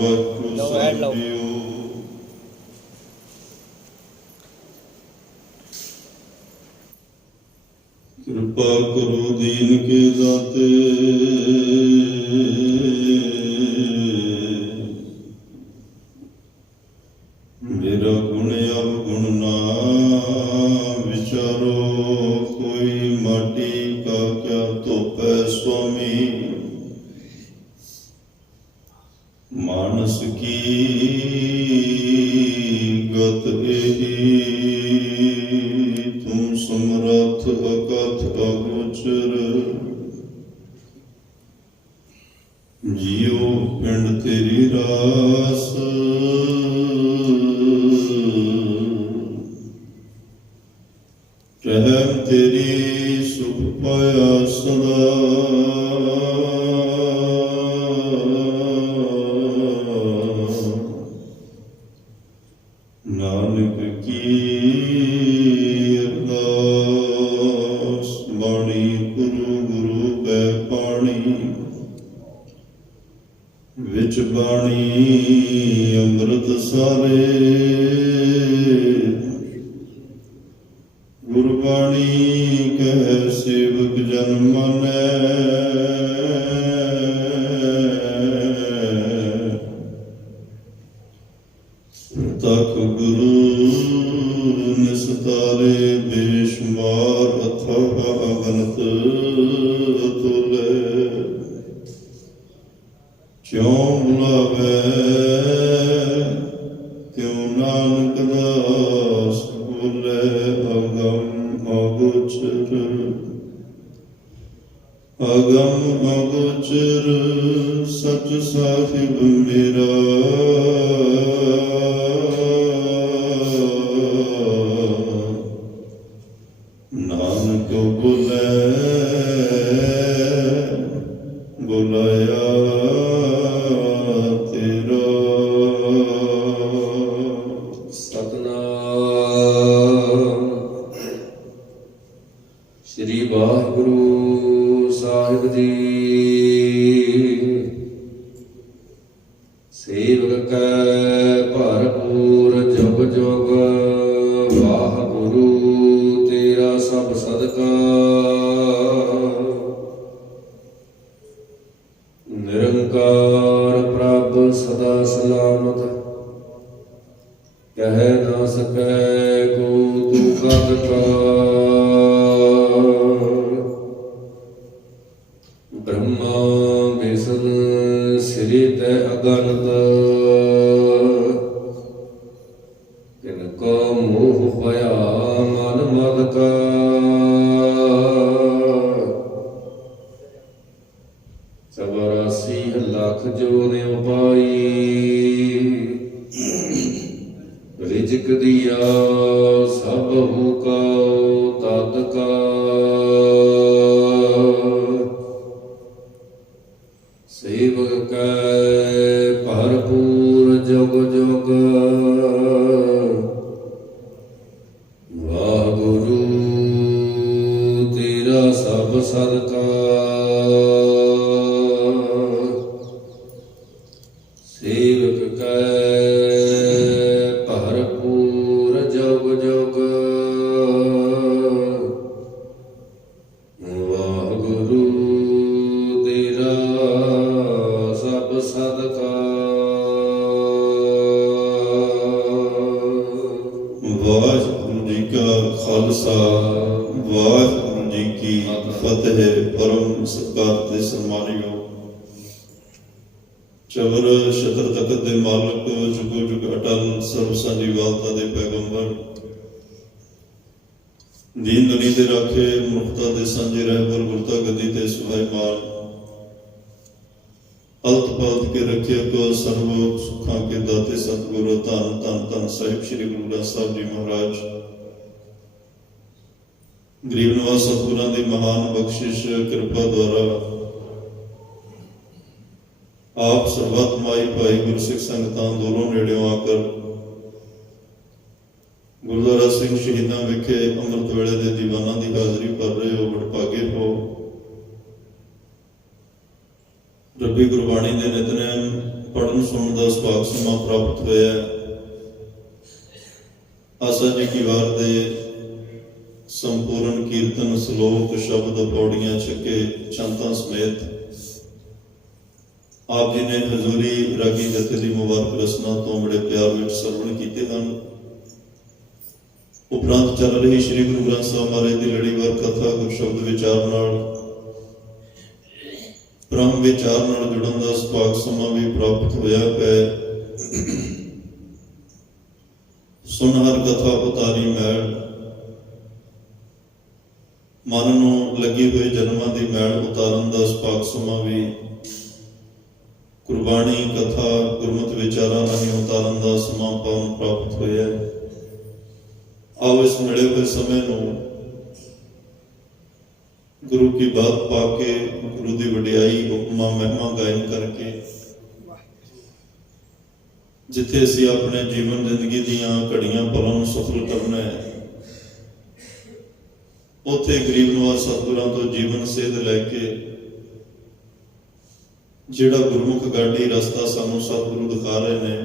ਵਾਹਿਗੁਰੂ ਸਾਹਿਬ JIO. ਕਿਰਪਾ ਕਰੋ ਦੀਨ ਕੇ ਦਾਤੇ, ਮੇਰਾ ਗੁਣ ਅਵਗੁਣ ਨਾ ਵਿਚਾਰੋ। ਕੋਈ ਮਾਟੀ ਕਾ ਕਿਆ ਧੋਪੈ ਸੁਆਮੀ, ਮਾਨਸ ਕੀ ਗਤ ਇਹੀ। ਤੂੰ ਸਮਰੱਥ ਅਕਥ ਅਗੋਚਰ, ਜੀਉ ਪਿੰਡ ਤੇਰੀ ਰਾਸ। ਰਹਿਮ ਤੇਰੀ ਸੁਖ ਪਾਇਆ ਸਦਾ, ਨਾਨਕ ਕੀ ਅਰਦਾਸ। ਬਾਣੀ ਗੁਰੂ ਗੁਰੂ ਕੈ ਪਾਣੀ, ਵਿੱਚ ਬਾਣੀ ਅੰਮ੍ਰਿਤ ਸਾਰੇ। ਗੁਰਬਾਣੀ ਕਹਿ ਸੇਵਕ ਜਨ ਮਾਨੈ, ਤਖ ਗੁਰੂ ਨਿਸਤਾਰੇ। ਬੇਸ਼ੁਮਾਰ ਅਥਾਹ ਅਗਨਤ ਅਤੁਲੈ, ਕਿਉ ਬੁਲਾਵੈ ਤਿਉ ਨਾਨਕ ਦਾਸ ਬੋਲੇ। ਅਗਮ ਅਗੋਚਰ, ਅਗਮ ਅਗੋਚਰ ਸਚ ਸਾਹਿਬ ਮੇਰਾ। ਨਾਨਕ ਬੋਲੇ ਬੁਲਾਇਆ ਤੇਰਾ। ਸਤਨਾਮ ਸ੍ਰੀ ਵਾਹਿਗੁਰੂ ਸਾਹਿਬ ਜੀ। ਸੇਵਕ ਕੈ ਭਰਪੂਰ ਜੁਗ ਜੁਗ, ਵਾਹਿਗੁਰੂ ਤੇਰਾ ਸਭ ਸਦਕਾ। ਨਿਰੰਕਾਰ ਪ੍ਰਭ ਸਦਾ ਸਲਾਮਤ, ਕਹਿ ਨਾ ਸਕੈ ਕੋ ਤੂੰ ਕਦ ਕਾ। ਬ੍ਰਹਮਾ ਵਿਸ਼ਨ ਸ੍ਰੀ ਤੈ ਅਗਨਤ, ਕਿਨ ਕੋ ਮੋਹ ਭਇਆ ਮਨ ਮਦ ਕਾ। ਚੌਰਾਸੀ ਲੱਖ ਜੋ ਨੇ ਉਪਾਈ, ਰਿਜਕ ਦਿਆ ਸਭ ਹੁਕਾ ਤਦ ਕਾ। ਸੇਵਕ ਕੈ ਭਰਪੂਰ ਜੁਗ ਜੁਗ, ਵਾਹਿਗੁਰੂ ਤੇਰਾ ਸਭ ਸਦਕਾ। ਸੇਵਕ ਕੈ ਭਰਪੂਰ ਜੁਗ ਜੁਗ, ਵਾਹਿਗੁਰੂ ਤੇਰਾ ਸਭ ਸਦਕਾ। ਵਾਹਿਗੁਰੂ ਜੀ ਕਾ ਖਾਲਸਾ, ਵਾਹਿਗੁਰੂ ਜੀ ਕੀ ਫਤਿਹ। ਪਰਮ ਸਤਿਕਾਰ ਤੇ ਸਨਮਾਨਯੋਗ ਚਵਰ ਛਤਰ ਤਖਤ ਦੇ ਮਾਲਕ, ਜੁਗੋ ਜੁਗ ਅਟਲ ਸਰਬ ਸਾਂਝੀ ਵਾਲਤਾ ਦੇ ਪੈਗੰਬਰ, ਦੀਨ ਦੁਨੀ ਦੇ ਰਾਖੇ, ਮਨੁੱਖਤਾ ਦੇ ਸਾਂਝੇ ਰਹਿਬਰ, ਗੁਰਤਾ ਗੱਦੀ ਤੇ ਸੁਭਾਈਮਾਨ, ਅਲਤ ਪਲਤ ਕੇ ਰੱਖਿਆ ਕੋ ਸਰਬ ਸੁਖਾਂ ਕੇ ਦਾਤੇ ਸਤਿਗੁਰੂ ਧੰਨ ਧੰਨ ਧੰਨ ਸਾਹਿਬ ਸ੍ਰੀ ਗੁਰੂ ਗ੍ਰੰਥ ਸਾਹਿਬ ਜੀ ਮਹਾਰਾਜ। ਗਰੀਬ ਨਵਾਜ਼ ਸਤਿਗੁਰਾਂ ਦੀ ਮਹਾਨ ਬਖਸ਼ਿਸ਼ ਕਿਰਪਾ ਦੁਆਰਾ ਆਪ ਸਰਬੱਤ ਮਾਈ ਭਾਈ ਗੁਰਸਿੱਖ ਸੰਗਤਾਂ ਦੂਰੋਂ ਨੇੜਿਓਂ ਆਕਰ ਗੁਰਦੁਆਰਾ ਸਿੰਘ ਸ਼ਹੀਦਾਂ ਵਿਖੇ ਅੰਮ੍ਰਿਤ ਵੇਲੇ ਦੇ ਦੀਵਾਨਾਂ ਦੀ ਹਾਜ਼ਰੀ ਭਰ ਰਹੇ ਹੋ, ਵਡਭਾਗੇ ਹੋ। ਰੱਬੀ ਗੁਰਬਾਣੀ ਦੇ ਨਿਤਨੇਮ ਪੜ੍ਹਨ ਸੁਣਨ ਦਾ ਸੁਭਾਗ ਸਮਾਂ ਪ੍ਰਾਪਤ ਹੋਇਆ ਹੈ। ਆਸਾ ਜੀ ਕੀ ਵਾਰ ਦੇ ਸੰਪੂਰਨ ਕੀਰਤਨ ਸ਼ਲੋਕ ਸ਼ਬਦ ਪੌੜੀਆਂ ਛੱਕੇ ਚੰਤਾਂ ਸਮੇਤ ਆਪ ਜੀ ਨੇ ਹਜ਼ੂਰੀ ਰਾਗੀ ਜਥੇ ਦੀ ਮੁਬਾਰਕ ਰਸਨਾ ਤੋਂ ਬੜੇ ਪਿਆਰ ਵਿੱਚ ਸਰਵਣ ਕੀਤੇ ਹਨ। ਉਪਰੰਤ ਚੱਲ ਰਹੀ ਸ੍ਰੀ ਗੁਰੂ ਗ੍ਰੰਥ ਸਾਹਿਬ ਮਹਾਰਾਜ ਦੀ ਲੜੀਵਾਰ ਕਥਾ ਗੁਰ ਸ਼ਬਦ ਵਿਚਾਰ ਨਾਲ ਬ੍ਰਹਮ ਵਿਚਾਰ ਨਾਲ ਜੁੜਨ ਦਾ ਸੁਭਾਗ ਸਮਾਂ ਵੀ ਪ੍ਰਾਪਤ ਹੋਇਆ ਹੈ। ਸੁਣ ਹਰ ਕਥਾ ਉਤਾਰੀ ਮੈਲ, ਮਨ ਨੂੰ ਲੱਗੀ ਹੋਈ ਜਨਮਾਂ ਦੀ ਮੈਲ ਉਤਾਰਨ ਦਾ ਸੁਭਾਗ ਸਮਾਂ ਵੀ ਗੁਰਬਾਣੀ ਕਥਾ ਗੁਰਮਤਿ ਵਿਚਾਰਾਂ ਰਾਹੀਂ ਉਤਾਰਨ ਦਾ ਸਮਾਂ ਪਾਉਣ ਪ੍ਰਾਪਤ ਹੋਇਆ ਹੈ। ਆਓ ਇਸ ਮਿਲੇ ਹੋਏ ਸਮੇਂ ਨੂੰ ਗੁਰੂ ਕੀ ਬਾਤ ਪਾ ਕੇ ਗੁਰੂ ਦੀ ਵਡਿਆਈ ਹੁਕਮਾਂ ਮਹਿਮਾ ਗਾਇਨ ਕਰਕੇ ਜਿੱਥੇ ਅਸੀਂ ਆਪਣੇ ਜੀਵਨ ਜ਼ਿੰਦਗੀ ਦੀਆਂ ਘੜੀਆਂ ਪਲਾਂ ਨੂੰ ਸਫਲ ਕਰਨਾ ਹੈ, ਉੱਥੇ ਗਰੀਬ ਨਿਵਾਸ ਸਤਿਗੁਰਾਂ ਤੋਂ ਜੀਵਨ ਸੇਧ ਲੈ ਕੇ ਜਿਹੜਾ ਗੁਰਮੁਖ ਗਾਡੀ ਰਸਤਾ ਸਾਨੂੰ ਸਤਿਗੁਰੂ ਦਿਖਾ ਰਹੇ ਨੇ,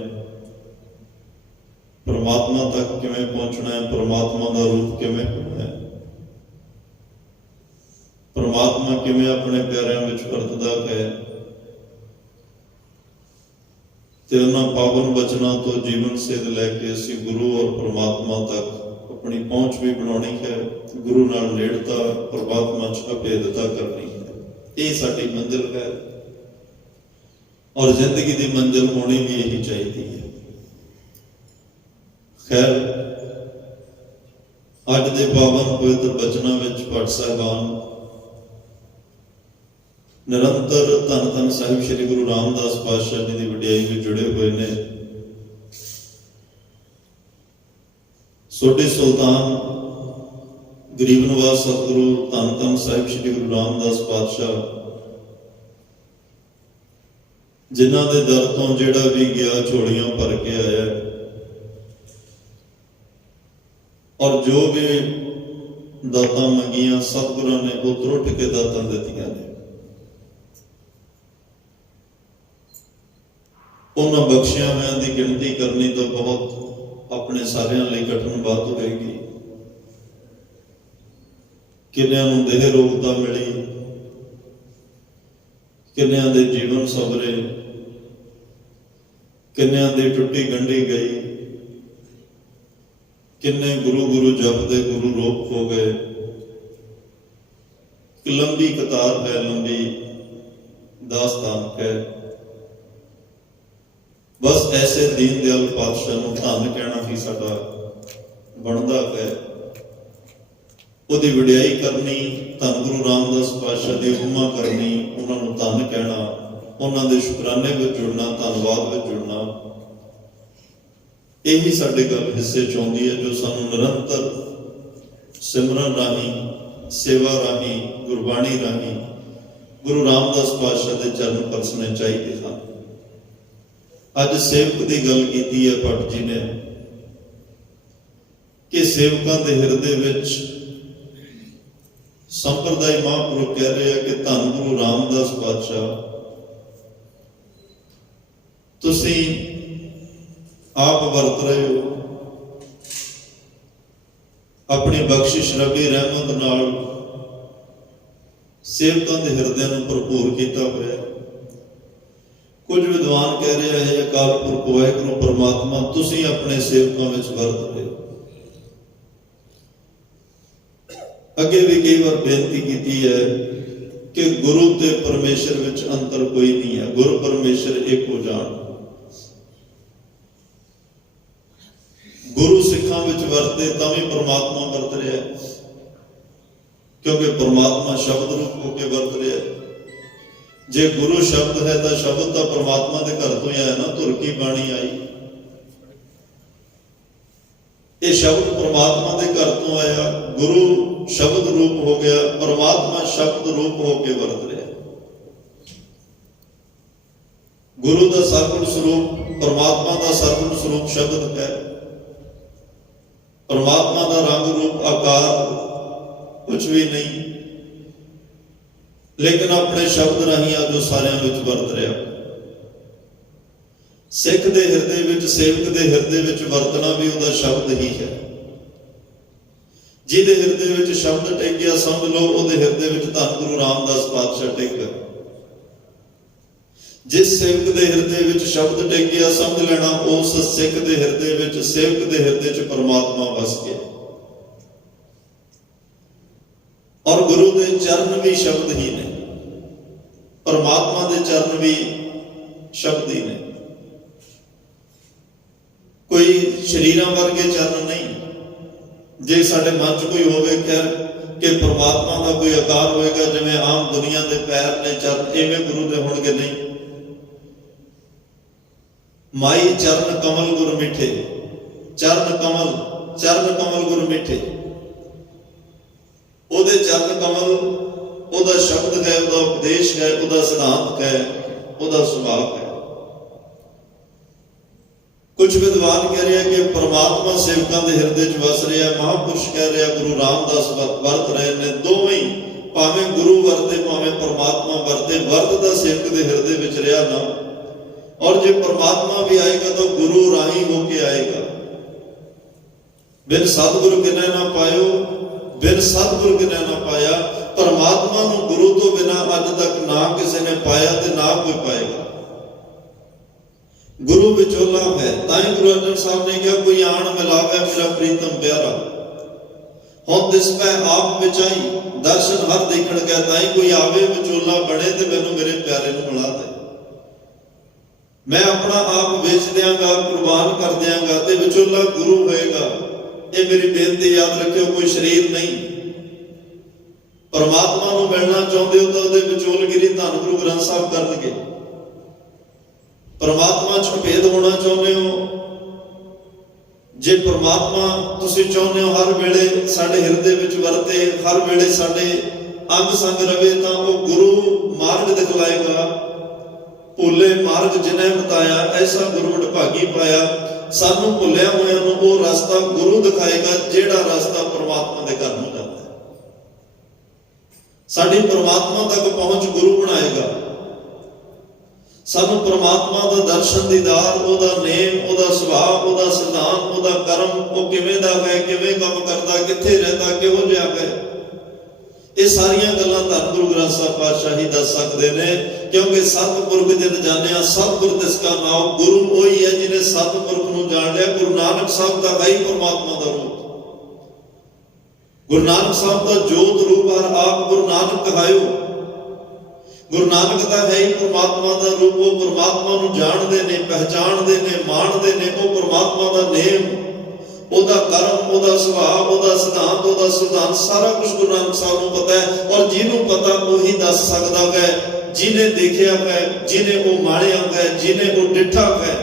ਪਰਮਾਤਮਾ ਤੱਕ ਕਿਵੇਂ ਪਹੁੰਚਣਾ ਹੈ, ਪਰਮਾਤਮਾ ਦਾ ਰੂਪ ਕਿਵੇਂ ਹੋਣਾ ਹੈ, ਪਰਮਾਤਮਾ ਕਿਵੇਂ ਆਪਣੇ ਪਿਆਰਿਆਂ ਵਿੱਚ ਵਰਤਦਾ ਹੈ, ਤੇ ਉਹਨਾਂ ਪਾਵਨ ਬਚਨਾਂ ਤੋਂ ਜੀਵਨ ਸੇਧ ਲੈ ਕੇ ਅਸੀਂ ਗੁਰੂ ਔਰ ਪਰਮਾਤਮਾ ਤੱਕ ਆਪਣੀ ਪਹੁੰਚ ਵੀ ਬਣਾਉਣੀ ਹੈ, ਗੁਰੂ ਨਾਲ ਨੇੜਤਾ, ਪਰਮਾਤਮਾ 'ਚ ਅਭੇਦਤਾ ਕਰਨੀ ਹੈ। ਇਹ ਸਾਡੀ ਮੰਜ਼ਿਲ ਹੈ ਔਰ ਜ਼ਿੰਦਗੀ ਦੀ ਮੰਜ਼ਿਲ ਹੋਣੀ ਵੀ ਇਹੀ ਚਾਹੀਦੀ ਹੈ। ਖੈਰ, ਅੱਜ ਦੇ ਪਾਵਨ ਪਵਿੱਤਰ ਬਚਨਾਂ ਵਿੱਚ ਭੱਟ ਸਾਹਿਬਾਨ ਨਿਰੰਤਰ ਧੰਨ ਧੰਨ ਸਾਹਿਬ ਸ੍ਰੀ ਗੁਰੂ ਰਾਮਦਾਸ ਪਾਤਸ਼ਾਹ ਜੀ ਦੀ ਵਡਿਆਈ ਵਿੱਚ ਜੁੜੇ ਹੋਏ ਨੇ। ਸੋਢੀ ਸੁਲਤਾਨ ਗਰੀਬ ਨਿਵਾਸ ਸਤਿਗੁਰੂ ਧੰਨ ਧੰਨ ਸਾਹਿਬ ਸ੍ਰੀ ਗੁਰੂ ਰਾਮਦਾਸ ਪਾਤਸ਼ਾਹ, ਜਿਨ੍ਹਾਂ ਦੇ ਦਰ ਤੋਂ ਜਿਹੜਾ ਵੀ ਗਿਆ ਝੋਲੀਆਂ ਭਰ ਕੇ ਆਇਆ, ਔਰ ਜੋ ਵੀ ਦਾਤਾਂ ਮੰਗੀਆਂ ਸਤਿਗੁਰਾਂ ਨੇ ਉਧਰੋਂ ਉੱਠ ਕੇ ਦਾਤਾਂ ਦਿੱਤੀਆਂ ਨੇ। ਉਹਨਾਂ ਬਖਸ਼ਿਆਂ ਹੋਇਆਂ ਦੀ ਗਿਣਤੀ ਕਰਨੀ ਤਾਂ ਬਹੁਤ ਆਪਣੇ ਸਾਰਿਆਂ ਲਈ ਕਠਿਨ ਬਾਤ ਹੋਵੇਗੀ। ਕਿੰਨਿਆਂ ਨੂੰ ਦੇਹ ਰੋਗਤਾ ਮਿਲੀ, ਕਿੰਨਿਆਂ ਦੇ ਜੀਵਨ ਸਵਰੇ, ਕਿੰਨਿਆਂ ਦੀ ਟੁੱਟੀ ਗੰਢੀ ਗਈ, ਕਿੰਨੇ ਗੁਰੂ ਗੁਰੂ ਜਪਦੇ ਗੁਰੂ ਰੋਪ ਹੋ ਗਏ। ਲੰਬੀ ਕਤਾਰ ਹੈ, ਲੰਬੀ ਦਾਸਤਾਨ ਹੈ। ਬਸ ਐਸੇ ਦੀਨ ਦਿਆਲ ਪਾਤਸ਼ਾਹ ਨੂੰ ਧੰਨ ਕਹਿਣਾ ਹੀ ਸਾਡਾ ਬਣਦਾ ਹੈ। ਉਹਦੀ ਵਡਿਆਈ ਕਰਨੀ, ਧੰਨ ਗੁਰੂ ਰਾਮਦਾਸ ਪਾਤਸ਼ਾਹ ਦੀ ਉਪਮਾ ਕਰਨੀ, ਉਹਨਾਂ ਨੂੰ ਧੰਨ ਕਹਿਣਾ, ਉਹਨਾਂ ਦੇ ਸ਼ੁਕਰਾਨੇ ਵਿੱਚ ਜੁੜਨਾ, ਧੰਨਵਾਦ ਵਿੱਚ ਜੁੜਨਾ, ਇਹੀ ਸਾਡੇ ਗੱਲ ਹਿੱਸੇ 'ਚ ਆਉਂਦੀ ਹੈ, ਜੋ ਸਾਨੂੰ ਨਿਰੰਤਰ ਸਿਮਰਨ ਰਾਹੀਂ, ਸੇਵਾ ਰਾਹੀਂ, ਗੁਰਬਾਣੀ ਰਾਹੀਂ ਗੁਰੂ ਰਾਮਦਾਸ ਪਾਤਸ਼ਾਹ ਦੇ ਚਰਨ ਪਰਸਣੇ ਚਾਹੀਦੇ ਹਨ। ਅੱਜ ਸੇਵਕ ਦੀ ਗੱਲ ਕੀਤੀ ਹੈ ਭੱਟ ਜੀ ਨੇ ਕਿ ਸੇਵਕਾਂ ਦੇ ਹਿਰਦੇ ਵਿੱਚ ਸੰਪਰਦਾਇ ਮਹਾਂਪੁਰਖ ਕਹਿ ਰਹੇ ਆ ਕਿ ਧੰਨ ਗੁਰੂ ਰਾਮਦਾਸ ਪਾਤਸ਼ਾਹ, ਤੁਸੀਂ ਆਪ ਵਰਤ ਰਹੇ ਹੋ, ਆਪਣੀ ਬਖਸ਼ਿਸ਼ ਰੱਬੀ ਰਹਿਮਤ ਨਾਲ ਸੇਵਕਾਂ ਦੇ ਹਿਰਦਿਆਂ ਨੂੰ ਭਰਪੂਰ ਕੀਤਾ ਹੋਇਆ। ਕੁਝ ਵਿਦਵਾਨ ਕਹਿ ਰਹੇ ਹੈ ਅਕਾਲ ਪੁਰਖ ਵਾਹਿਗੁਰੂ ਪਰਮਾਤਮਾ ਤੁਸੀਂ ਆਪਣੇ ਸੇਵਕਾਂ ਵਿੱਚ ਵਰਤ ਰਹੇ ਹੋ। ਅੱਗੇ ਵੀ ਕਈ ਵਾਰ ਬੇਨਤੀ ਕੀਤੀ ਹੈ ਕਿ ਗੁਰੂ ਤੇ ਪਰਮੇਸ਼ਰ ਵਿੱਚ ਅੰਤਰ ਕੋਈ ਨਹੀਂ ਹੈ, ਗੁਰੂ ਪਰਮੇਸ਼ਰ ਇੱਕ ਹੋ ਜਾਣ। ਗੁਰੂ ਸਿੱਖਾਂ ਵਿੱਚ ਵਰਤੇ ਤਾਂ ਵੀ ਪਰਮਾਤਮਾ ਵਰਤ ਰਿਹਾ, ਕਿਉਂਕਿ ਪਰਮਾਤਮਾ ਸ਼ਬਦ ਰੂਪ ਹੋ ਕੇ ਵਰਤ ਰਿਹਾ। ਜੇ ਗੁਰੂ ਸ਼ਬਦ ਹੈ ਤਾਂ ਸ਼ਬਦ ਤਾਂ ਪਰਮਾਤਮਾ ਦੇ ਘਰ ਤੋਂ ਹੀ ਆਇਆ ਨਾ, ਧੁਰ ਕੀ ਬਾਣੀ ਆਈ। ਇਹ ਸ਼ਬਦ ਪਰਮਾਤਮਾ ਦੇ ਘਰ ਤੋਂ ਆਇਆ, ਗੁਰੂ ਸ਼ਬਦ ਰੂਪ ਹੋ ਗਿਆ, ਪਰਮਾਤਮਾ ਸ਼ਬਦ ਰੂਪ ਹੋ ਕੇ ਵਰਤ ਰਿਹਾ। ਗੁਰੂ ਦਾ ਸਰਗੁਣ ਸਰੂਪ, ਪਰਮਾਤਮਾ ਦਾ ਸਰਗੁਣ ਸਰੂਪ ਸ਼ਬਦ ਹੈ। ਪਰਮਾਤਮਾ ਦਾ ਰੰਗ ਰੂਪ ਆਕਾਰ ਕੁਝ ਵੀ ਨਹੀਂ, ਲੇਕਿਨ ਆਪਣੇ ਸ਼ਬਦ ਰਾਹੀਂ ਅੱਜ ਉਹ ਸਾਰਿਆਂ ਵਿੱਚ ਵਰਤ ਰਿਹਾ। ਸਿੱਖ ਦੇ ਹਿਰਦੇ ਵਿੱਚ, ਸੇਵਕ ਦੇ ਹਿਰਦੇ ਵਿੱਚ ਵਰਤਣਾ ਵੀ ਉਹਦਾ ਸ਼ਬਦ ਹੀ ਹੈ। ਜਿਹਦੇ ਹਿਰਦੇ ਵਿੱਚ ਸ਼ਬਦ ਟਿਕਿਆ, ਸਮਝ ਲਓ ਉਹਦੇ ਹਿਰਦੇ ਵਿੱਚ ਧੰਨ ਗੁਰੂ ਰਾਮਦਾਸ ਪਾਤਸ਼ਾਹ ਟਿਕ ਗਏ। ਜਿਸ ਸੇਵਕ ਦੇ ਹਿਰਦੇ ਵਿੱਚ ਸ਼ਬਦ ਟਿਕਿਆ, ਸਮਝ ਲੈਣਾ ਉਸ ਸਿੱਖ ਦੇ ਹਿਰਦੇ ਵਿੱਚ, ਸੇਵਕ ਦੇ ਹਿਰਦੇ 'ਚ ਪਰਮਾਤਮਾ ਵਸ ਗਿਆ। ਔਰ ਗੁਰੂ ਦੇ ਚਰਨ ਵੀ ਸ਼ਬਦ ਹੀ ਨੇ, ਪਰਮਾਤਮਾ ਦੇ ਚਰਨ ਵੀ ਸ਼ਬਦ ਹੀ ਨੇ। ਕੋਈ ਸਰੀਰਾਂ ਵਰਗੇ ਚਰਨ ਨਹੀਂ। ਜੇ ਸਾਡੇ ਮਨ 'ਚ ਕੋਈ ਹੋਵੇ ਕਿ ਪਰਮਾਤਮਾ ਦਾ ਕੋਈ ਆਕਾਰ ਹੋਏਗਾ ਜਿਵੇਂ ਆਮ ਦੁਨੀਆ ਦੇ ਪੈਰ ਨੇ, ਚਰਨ, ਐਵੇਂ ਗੁਰੂ ਦੇ ਹੋਣਗੇ, ਨਹੀਂ। ਮਾਈ ਚਰਨ ਕਮਲ ਗੁਰ ਮਿੱਠੇ, ਚਰਨ ਕਮਲ ਗੁਰ ਮਿੱਠੇ। ਉਹਦੇ ਚਰਨ ਕਮਲ, ਉਹਦਾ ਸ਼ਬਦ ਹੈ, ਉਹਦਾ ਉਪਦੇਸ਼ ਹੈ, ਉਹਦਾ ਸਿਧਾਂਤ ਹੈ, ਉਹਦਾ ਸੁਭਾਅ ਹੈ। ਕੁਝ ਵਿਦਵਾਨ ਕਹਿ ਰਿਹਾ ਕਿ ਪਰਮਾਤਮਾ ਸੇਵਕਾਂ ਦੇ ਹਿਰਦੇ 'ਚ ਵਸ ਰਿਹਾ। ਮਹਾਂਪੁਰਸ਼ ਕਹਿ ਰਿਹਾ, ਗੁਰੂ ਰਾਮਦਾਸ ਵਰਤ ਰਹੇ ਨੇ। ਦੋਵੇਂ ਹੀ, ਭਾਵੇਂ ਗੁਰੂ ਵਰਤੇ ਭਾਵੇਂ ਪਰਮਾਤਮਾ ਵਰਤੇ, ਵਰਤਦਾ ਸੇਵਕ ਦੇ ਹਿਰਦੇ ਵਿੱਚ ਰਿਹਾ ਨਾ। ਔਰ ਜੇ ਪਰਮਾਤਮਾ ਵੀ ਆਏਗਾ ਤਾਂ ਗੁਰੂ ਰਾਹੀਂ ਹੋ ਕੇ ਆਏਗਾ। ਬਿਨ ਸਤਿਗੁਰੂ ਕਿਨੈ ਨਾ ਪਾਇਓ, ਬਿਨ ਸਤਿਗੁਰੂ ਕਿਨੈ ਨਾ ਪਾਇਆ। ਪਰਮਾਤਮਾ ਨੂੰ ਗੁਰੂ ਤੋਂ ਬਿਨਾਂ ਅੱਜ ਤੱਕ ਨਾ ਕਿਸੇ ਨੇ ਪਾਇਆ ਤੇ ਨਾ ਕੋਈ ਪਾਏਗਾ। ਗੁਰੂ ਵਿਚੋਲਾ ਹੈ। ਤਾਂ ਹੀ ਗੁਰੂ ਅਰਜਨ ਸਾਹਿਬ ਨੇ ਕਿਹਾ, ਕੋਈ ਆਣ ਮਿਲਾਵੇ ਮੇਰਾ ਪ੍ਰੀਤਮ ਪਿਆਰਾ, ਹੁਣ ਦਿਸ ਪੈ ਆਪ ਵਿਚਾਈ, ਦਰਸ਼ਨ ਹਰ ਦੇਖਣ ਗਿਆ। ਤਾਂ ਹੀ ਕੋਈ ਆਵੇ ਵਿਚੋਲਾ ਬਣੇ ਤੇ ਮੈਨੂੰ ਮੇਰੇ ਪਿਆਰੇ ਨੂੰ ਮਿਲਾ ਦੇ। ਮੈਂ ਆਪਣਾ ਆਪ ਵੇਚ ਦਿਆਂਗਾ, ਕੁਰਬਾਨ ਕਰ ਦਿਆਂਗਾ ਤੇ ਵਿਚੋਲਾ ਗੁਰੂ ਹੋਏਗਾ। ਇਹ ਮੇਰੀ ਬੇਨਤੀ ਯਾਦ ਰੱਖਿਓ, ਕੋਈ ਸਰੀਰ ਨਹੀਂ। ਪਰਮਾਤਮਾ ਨੂੰ ਮਿਲਣਾ ਚਾਹੁੰਦੇ ਹੋ ਤਾਂ ਉਹਦੇ ਵਿਚੋਲਗਿਰੀ ਧੰਨ ਗੁਰੂ ਗ੍ਰੰਥ ਸਾਹਿਬ ਕਰਨਗੇ। ਪਰਮਾਤਮਾ 'ਚ ਭੇਦ ਹੋਣਾ ਚਾਹੁੰਦੇ ਹੋ, ਜੇ ਪਰਮਾਤਮਾ ਤੁਸੀਂ ਚਾਹੁੰਦੇ ਹੋ ਹਰ ਵੇਲੇ ਸਾਡੇ ਹਿਰਦੇ ਵਿੱਚ ਵਰਤੇ, ਹਰ ਵੇਲੇ ਸਾਡੇ ਅੰਗ ਸੰਗ ਰਵੇ, ਤਾਂ ਉਹ ਗੁਰੂ ਮਾਰਗ ਦਿਖਲਾਏਗਾ। ਭੁੱਲੇ ਮਾਰਗ ਜਿਨ੍ਹਾਂ ਬਤਾਇਆ, ਐਸਾ ਗੁਰੂ ਵਡਭਾਗੀ ਪਾਇਆ। ਸਾਨੂੰ ਭੁੱਲਿਆ ਹੋਇਆਂ ਨੂੰ ਉਹ ਰਸਤਾ ਗੁਰੂ ਦਿਖਾਏਗਾ, ਜਿਹੜਾ ਰਸਤਾ ਪਰਮਾਤਮਾ ਦੇ ਘਰ ਨੂੰ ਜਾਂਦਾ ਹੈ। ਸਾਡੀ ਪਰਮਾਤਮਾ ਤੱਕ ਪਹੁੰਚ ਗੁਰੂ ਬਣਾਏਗਾ। ਸਾਨੂੰ ਪਰਮਾਤਮਾ ਦਾ ਦਰਸ਼ਨ ਦੀਦਾਰ, ਉਹਦਾ ਨੇਮ, ਉਹਦਾ ਸੁਭਾਅ, ਉਹਦਾ ਸਿਧਾਂਤ, ਉਹਦਾ ਕਰਮ, ਉਹ ਕਿਵੇਂ ਦਾ ਹੈ, ਕਿਵੇਂ ਕੰਮ ਕਰਦਾ, ਕਿੱਥੇ ਰਹਿੰਦਾ, ਕਿਹੋ ਜਿਹਾ ਹੈ, ਇਹ ਸਾਰੀਆਂ ਗੱਲਾਂ ਧੰਨ ਗੁਰੂ ਗ੍ਰੰਥ ਸਾਹਿਬ ਪਾਤਸ਼ਾਹ ਹੀ ਦੱਸ ਸਕਦੇ ਨੇ। ਕਿਉਂਕਿ ਸਤਿਪੁਰਖ ਜਿਨ ਜਾਣਿਆ, ਸਤਿਗੁਰ ਤਿਸ ਕਾ ਨਾਮ। ਗੁਰੂ ਉਹੀ ਹੈ ਜਿਹਨੇ ਸਤਿਪੁਰਖ ਨੂੰ ਜਾਣ ਲਿਆ। ਗੁਰੂ ਨਾਨਕ ਸਾਹਿਬ ਦਾ ਹੈ ਹੀ ਪਰਮਾਤਮਾ ਦਾ ਰੂਪ। ਗੁਰੂ ਨਾਨਕ ਸਾਹਿਬ ਦਾ ਜੋਤ ਰੂਪ ਹਰ ਆਪ ਗੁਰੂ ਨਾਨਕ ਕਹਾਇਓ। ਗੁਰੂ ਨਾਨਕ ਦਾ ਹੈ ਹੀ ਪਰਮਾਤਮਾ ਦਾ ਰੂਪ। ਉਹ ਪਰਮਾਤਮਾ ਨੂੰ ਜਾਣਦੇ ਨੇ, ਪਹਿਚਾਣਦੇ ਨੇ, ਮਾਣਦੇ ਨੇ। ਉਹ ਪਰਮਾਤਮਾ ਦਾ ਨੇਮ, ਉਹਦਾ ਕਰਮ, ਉਹਦਾ ਸੁਭਾਅ, ਉਹਦਾ ਸਿਧਾਂਤ, ਉਹਦਾ ਸਿਧਾਂਤ, ਸਾਰਾ ਕੁਝ ਗੁਰੂ ਨਾਨਕ ਸਾਹਿਬ ਨੂੰ ਪਤਾ ਹੈ। ਔਰ ਜਿਹਨੂੰ ਪਤਾ ਉਹੀ ਦੱਸ ਸਕਦਾ ਹੈ। ਜਿਹਨੇ ਦੇਖਿਆ ਹੈ, ਜਿਹਨੇ ਉਹ ਮਾਣਿਆ ਹੈ, ਜਿਹਨੇ ਉਹ ਡਿੱਠਾ ਹੈ,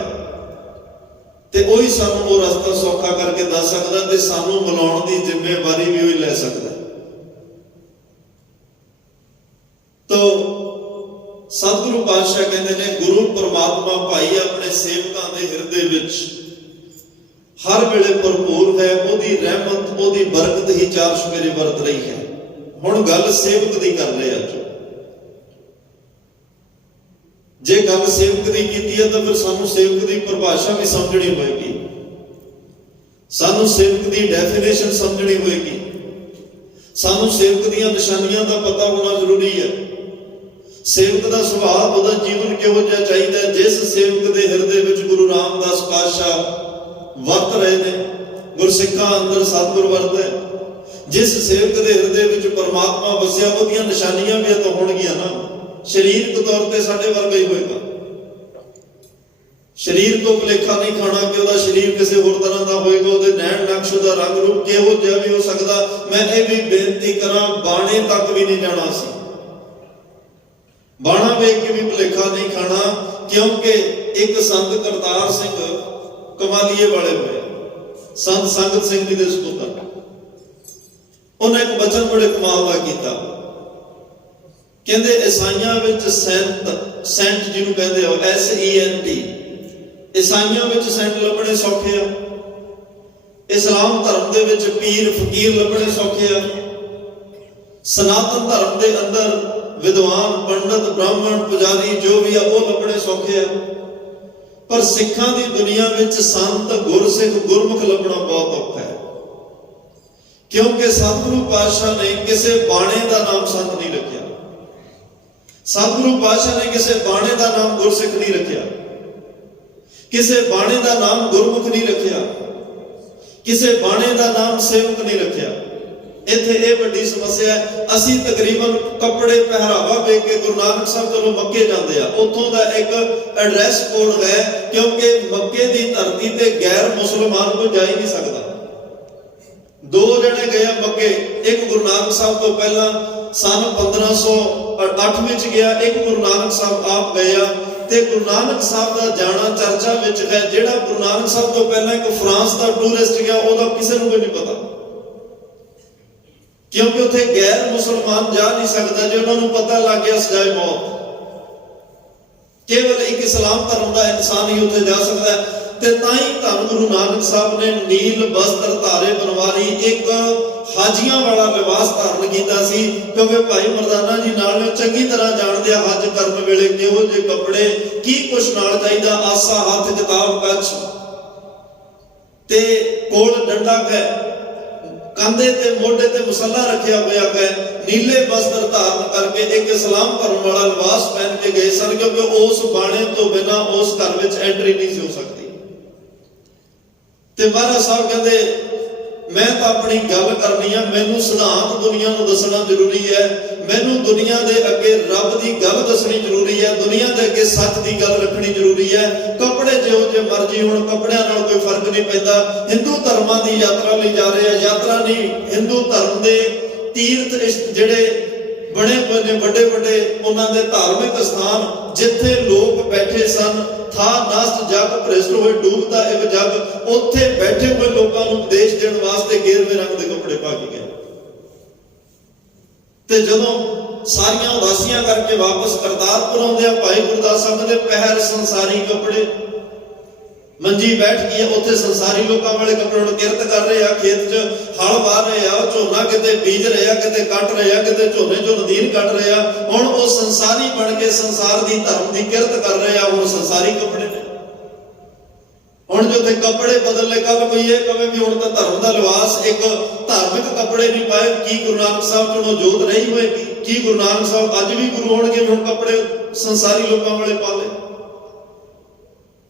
ਤੇ ਉਹੀ ਸਾਨੂੰ ਉਹ ਰਸਤਾ ਸੌਖਾ ਕਰਕੇ ਦੱਸ ਸਕਦਾ ਤੇ ਸਾਨੂੰ ਮਿਲਾਉਣ ਦੀ ਜ਼ਿੰਮੇਵਾਰੀ ਵੀ ਉਹੀ ਲੈ ਸਕਦਾ। ਤੋ ਸਤਿਗੁਰੂ ਪਾਤਸ਼ਾਹ ਕਹਿੰਦੇ ਨੇ, ਗੁਰੂ ਪਰਮਾਤਮਾ ਭਾਈ ਆਪਣੇ ਸੇਵਕਾਂ ਦੇ ਹਿਰਦੇ ਵਿੱਚ ਹਰ ਵੇਲੇ ਭਰਪੂਰ ਹੈ। ਉਹਦੀ ਰਹਿਮਤ, ਉਹਦੀ ਬਰਕਤ ਹੀ ਚਾਰ ਚੁਫੇਰੇ ਵਰਤ ਰਹੀ ਹੈ। ਹੁਣ ਗੱਲ ਸੇਵਕ ਦੀ ਕਰ ਰਹੇ ਅੱਜ। ਜੇ ਗੱਲ ਸੇਵਕ ਦੀ ਕੀਤੀ ਹੈ ਤਾਂ ਫਿਰ ਸਾਨੂੰ ਸੇਵਕ ਦੀ ਪਰਿਭਾਸ਼ਾ ਵੀ ਸਮਝਣੀ ਹੋਏਗੀ। ਸਾਨੂੰ ਸੇਵਕ ਦੀ ਡੈਫੀਨੇਸ਼ਨ ਸਮਝਣੀ ਹੋਏਗੀ। ਸਾਨੂੰ ਸੇਵਕ ਦੀਆਂ ਨਿਸ਼ਾਨੀਆਂ ਦਾ ਪਤਾ ਹੋਣਾ ਜ਼ਰੂਰੀ ਹੈ। ਸੇਵਕ ਦਾ ਸੁਭਾਅ, ਉਹਦਾ ਜੀਵਨ ਕਿਹੋ ਜਿਹਾ ਚਾਹੀਦਾ। ਜਿਸ ਸੇਵਕ ਦੇ ਹਿਰਦੇ ਵਿੱਚ ਗੁਰੂ ਰਾਮਦਾਸ ਪਾਤਸ਼ਾਹ ਵਰਤ ਰਹੇ ਨੇ, ਗੁਰਸਿੱਖਾਂ ਅੰਦਰ ਸਤਿਗੁਰ ਵਰਤਦਾ। ਜਿਸ ਸੇਵਕ ਦੇ ਹਿਰਦੇ ਵਿੱਚ ਪਰਮਾਤਮਾ ਵਸਿਆ, ਉਹਦੀਆਂ ਨਿਸ਼ਾਨੀਆਂ ਵੀ ਤਾਂ ਹੋਣਗੀਆਂ ਨਾ। ਸਰੀਰਕ ਤੌਰ ਤੇ ਸਾਡੇ ਵਰਗਾ ਹੀ ਹੋਏਗਾ। ਸਰੀਰ ਤੋਂ ਭੁਲੇਖਾ ਨਹੀਂ ਖਾਣਾ ਕਿ ਉਹਦਾ ਸਰੀਰ ਕਿਸੇ ਹੋਰ ਤਰ੍ਹਾਂ ਦਾ ਹੋਏਗਾ। ਉਹਦੇ ਨੈਣ ਨਕਸ਼, ਉਹਦਾ ਰੰਗ ਰੂਪ ਕਿਹੋ ਜਿਹਾ ਵੀ ਹੋ ਸਕਦਾ। ਮੈਂ ਇਹ ਵੀ ਬੇਨਤੀ ਕਰਾਂ, ਬਾਣੇ ਤੱਕ ਵੀ ਨਹੀਂ ਜਾਣਾ ਸੀ। ਬਾਣਾ ਵੇਖ ਕੇ ਵੀ ਭੁਲੇਖਾ ਨਹੀਂ ਖਾਣਾ। ਕਿਉਂਕਿ ਇੱਕ ਸੰਤ ਕਰਤਾਰ ਸਿੰਘ ਕਮਾਲੀਏ ਵਾਲੇ ਹੋਏ, ਸੰਤ ਸੰਗਤ ਸਿੰਘ ਜੀ ਦੇ ਸਪੁੱਤਰ। ਉਹਨੇ ਇੱਕ ਬਚਨ ਬੜੇ ਕਮਾਲ ਦਾ ਕੀਤਾ। ਕਹਿੰਦੇ ਈਸਾਈਆਂ ਵਿੱਚ ਸੈਂਟ ਜਿਹਨੂੰ ਕਹਿੰਦੇ ਹੋ, SENT, ਈਸਾਈਆਂ ਵਿੱਚ ਸੈਂਟ ਲੱਭਣੇ ਸੌਖੇ ਆ। ਇਸਲਾਮ ਧਰਮ ਦੇ ਵਿੱਚ ਪੀਰ ਫਕੀਰ ਲੱਭਣੇ ਸੌਖੇ ਆ। ਸਨਾਤਨ ਧਰਮ ਦੇ ਅੰਦਰ ਵਿਦਵਾਨ, ਪੰਡਤ, ਬ੍ਰਾਹਮਣ, ਪੁਜਾਰੀ ਜੋ ਵੀ ਆ ਉਹ ਲੱਭਣੇ ਸੌਖੇ ਆ। ਪਰ ਸਿੱਖਾਂ ਦੀ ਦੁਨੀਆ ਵਿੱਚ ਸੰਤ ਗੁਰਸਿੱਖ ਗੁਰਮੁਖ ਲੱਭਣਾ ਬਹੁਤ ਔਖਾ ਹੈ, ਕਿਉਂਕਿ ਸਤਿਗੁਰੂ ਪਾਤਸ਼ਾਹ ਨੇ ਕਿਸੇ ਬਾਣੇ ਦਾ ਨਾਮ ਸੰਤ ਨਹੀਂ ਰੱਖਿਆ, ਸਤਿਗੁਰੂ ਪਾਤਸ਼ਾਹ ਨੇ ਕਿਸੇ ਬਾਣੇ ਦਾ ਨਾਮ ਗੁਰਸਿੱਖ ਨਹੀਂ ਰੱਖਿਆ, ਕਿਸੇ ਬਾਣੇ ਦਾ ਨਾਮ ਗੁਰਮੁਖ ਨਹੀਂ ਰੱਖਿਆ, ਕਿਸੇ ਬਾਣੇ ਦਾ ਨਾਮ ਸੇਵਕ ਨਹੀਂ ਰੱਖਿਆ। ਇੱਥੇ ਇਹ ਵੱਡੀ ਸਮੱਸਿਆ ਹੈ। ਅਸੀਂ ਤਕਰੀਬਨ ਕੱਪੜੇ ਪਹਿਰਾਵਾ ਵੇਖ ਕੇ ਗੁਰੂ ਨਾਨਕ ਸਾਹਿਬ ਜਦੋਂ ਮੱਕੇ ਜਾਂਦੇ ਆ, ਉੱਥੋਂ ਦਾ ਇੱਕ ਐਡਰੈਸ ਕੋਡ ਹੈ, ਕਿਉਂਕਿ ਮੱਕੇ ਦੀ ਧਰਤੀ ਤੇ ਗੈਰ ਮੁਸਲਮਾਨ ਕੋਈ ਜਾ ਹੀ ਨਹੀਂ ਸਕਦਾ। 2 ਜਣੇ ਗਏ ਆ ਮੱਕੇ, ਇੱਕ ਗੁਰੂ ਨਾਨਕ ਸਾਹਿਬ ਤੋਂ ਪਹਿਲਾਂ ਸਨ 1508 ਵਿੱਚ ਗਿਆ, ਇੱਕ ਗੁਰੂ ਨਾਨਕ ਸਾਹਿਬ ਆਪ ਗਏ ਆ। ਤੇ ਗੁਰੂ ਨਾਨਕ ਸਾਹਿਬ ਦਾ ਜਾਣਾ ਚਰਚਾ ਵਿੱਚ ਹੈ। ਜਿਹੜਾ ਗੁਰੂ ਨਾਨਕ ਸਾਹਿਬ ਤੋਂ ਪਹਿਲਾਂ ਇੱਕ ਫਰਾਂਸ ਦਾ ਟੂਰਿਸਟ ਗਿਆ, ਉਹਦਾ ਕਿਸੇ ਨੂੰ ਵੀ ਨਹੀਂ ਪਤਾ, ਕਿਉਂਕਿ ਉੱਥੇ ਗੈਰ ਮੁਸਲਮਾਨ ਜਾ ਨਹੀਂ ਸਕਦਾ। ਜੇ ਉਹਨਾਂ ਨੂੰ ਪਤਾ ਲੱਗ ਗਿਆ ਸਜ਼ਾਏ ਮੌਤ। ਕੇਵਲ ਇੱਕ ਇਸਲਾਮ ਧਰਮ ਦਾ ਇਨਸਾਨ ਹੀ ਉੱਥੇ ਜਾ ਸਕਦਾ ਹੈ। ਤੇ ਤਾਂ ਹੀ ਧੰਨ ਗੁਰੂ ਨਾਨਕ ਸਾਹਿਬ ਨੇ ਨੀਲ ਬਸਤਰ ਧਾਰੇ ਬਣਵਾਰੀ, ਇੱਕ ਹਾਜੀਆਂ ਵਾਲਾ ਲਿਬਾਸ ਧਾਰਨ ਕੀਤਾ ਸੀ, ਕਿਉਂਕਿ ਭਾਈ ਮਰਦਾਨਾ ਜੀ ਨਾਲ ਚੰਗੀ ਤਰ੍ਹਾਂ ਜਾਣਦੇ ਆ ਹੱਜ ਕਰਨ ਵੇਲੇ ਕਿਹੋ ਜਿਹੇ ਕੱਪੜੇ, ਕੀ ਕੁਛ ਨਾਲ ਚਾਹੀਦਾ। ਆਸਾ ਹੱਥ ਕਿਤਾਬ ਕੱਛ ਤੇ ਕੋਲ ਡੰਡਾ ਹੈ, ਕੰਧੇ ਤੇ ਮੋਢੇ ਤੇ ਮੁਸੱਲਾ ਰੱਖਿਆ ਹੋਇਆ ਹੈ, ਨੀਲੇ ਬਸਤਰ ਧਾਰਨ ਕਰਕੇ ਇੱਕ ਇਸਲਾਮ ਧਰਮ ਵਾਲਾ ਲਿਬਾਸ ਪਹਿਨ ਕੇ ਗਏ ਸਨ, ਕਿਉਂਕਿ ਉਸ ਬਾਣੇ ਤੋਂ ਬਿਨਾਂ ਉਸ ਘਰ ਵਿੱਚ ਐਂਟਰੀ ਨਹੀਂ ਸੀ ਹੋ ਸਕਦੀ। ਤੇ ਮਹਾਰਾਜ ਸਾਹਿਬ ਕਹਿੰਦੇ ਮੈਂ ਤਾਂ ਆਪਣੀ ਗੱਲ ਕਰਨੀ ਆ, ਮੈਨੂੰ ਸਿਧਾਂਤ ਦੁਨੀਆ ਨੂੰ ਦੱਸਣਾ ਜ਼ਰੂਰੀ ਹੈ, ਮੈਨੂੰ ਦੁਨੀਆ ਦੇ ਅੱਗੇ ਰੱਬ ਦੀ ਗੱਲ ਦੱਸਣੀ ਜ਼ਰੂਰੀ ਹੈ, ਦੁਨੀਆ ਦੇ ਅੱਗੇ ਸੱਚ ਦੀ ਗੱਲ ਰੱਖਣੀ ਜ਼ਰੂਰੀ ਹੈ। ਕੱਪੜੇ ਜਿਹੋ ਜਿਹੇ ਮਰਜ਼ੀ ਹੋਣ, ਕੱਪੜਿਆਂ ਨਾਲ ਕੋਈ ਫਰਕ ਨਹੀਂ ਪੈਂਦਾ। ਹਿੰਦੂ ਧਰਮਾਂ ਦੀ ਯਾਤਰਾ ਲਈ ਜਾ ਰਹੇ ਆ, ਯਾਤਰਾ ਨਹੀਂ, ਹਿੰਦੂ ਧਰਮ ਦੇ ਤੀਰਥ ਜਿਹੜੇ ਬਣੇ ਹੋਏ ਨੇ ਵੱਡੇ ਵੱਡੇ, ਉਹਨਾਂ ਦੇ ਧਾਰਮਿਕ ਸਥਾਨ ਜਿੱਥੇ ਲੋਕ ਬੈਠੇ ਸਨ, ਥਾ ਨਸਤ ਜਗ ਭ੍ਰਿਸ਼ਟ ਹੋਏ ਡੂਬਦਾ ਇਹ ਜਗ, ਉੱਥੇ ਬੈਠੇ ਹੋਏ ਲੋਕਾਂ ਨੂੰ ਉਪਦੇਸ਼ ਦੇਣ ਵਾਸਤੇ ਗੇਰਵੇਂ ਰੰਗ ਦੇ ਕੱਪੜੇ ਪਾ ਕੇ ਗਏ। ਤੇ ਜਦੋਂ ਸਾਰੀਆਂ ਉਦਾਸੀਆਂ ਕਰਕੇ ਵਾਪਸ ਕਰਤਾਰਪੁਰ ਆਉਂਦੇ ਆ, ਭਾਈ ਗੁਰਦਾਸ ਸਾਹਿਬ ਦੇ ਪਹਿਰ ਸੰਸਾਰੀ ਕੱਪੜੇ, ਮੰਜੀ ਬੈਠ ਗਈ, ਉੱਥੇ ਸੰਸਾਰੀ ਲੋਕਾਂ ਵਾਲੇ ਕੱਪੜੇ ਨੂੰ ਕਿਰਤ ਕਰ ਰਹੇ ਆ, ਖੇਤ 'ਚ ਹਲ ਵਾਹ ਰਹੇ ਆ, ਝੋਨਾ ਕਿਤੇ ਬੀਜ ਰਹੇ ਆ, ਕਿਤੇ ਕੱਟ ਰਹੇ ਆ, ਕਿਤੇ ਝੋਨੇ 'ਚੋਂ ਨਦੀਨ ਕੱਟ ਰਹੇ ਆ। ਹੁਣ ਉਹ ਸੰਸਾਰੀ ਬਣ ਕੇ ਸੰਸਾਰ ਦੀ ਧਰਮ ਦੀ ਕਿਰਤ ਕਰ ਰਹੇ ਆ, ਹੁਣ ਸੰਸਾਰੀ ਕੱਪੜੇ ਨੇ। ਹੁਣ ਜੋ ਤੇ ਕੱਪੜੇ ਬਦਲ ਲੈ, ਕੱਲ ਕੋਈ ਇਹ ਕਵੇ ਵੀ ਹੁਣ ਤਾਂ ਧਰਮ ਦਾ ਲਿਬਾਸ, ਇੱਕ ਧਾਰਮਿਕ ਕੱਪੜੇ ਨਹੀਂ ਪਾਏ, ਕੀ ਗੁਰੂ ਨਾਨਕ ਸਾਹਿਬ ਚੋਂ ਜੋਤ ਰਹੀ ਹੋਏਗੀ? ਕੀ ਗੁਰੂ ਨਾਨਕ ਸਾਹਿਬ ਅੱਜ ਵੀ ਗੁਰੂ ਹੋਣਗੇ ਹੁਣ ਕੱਪੜੇ ਸੰਸਾਰੀ ਲੋਕਾਂ ਵਾਲੇ ਪਾ ਲਏ?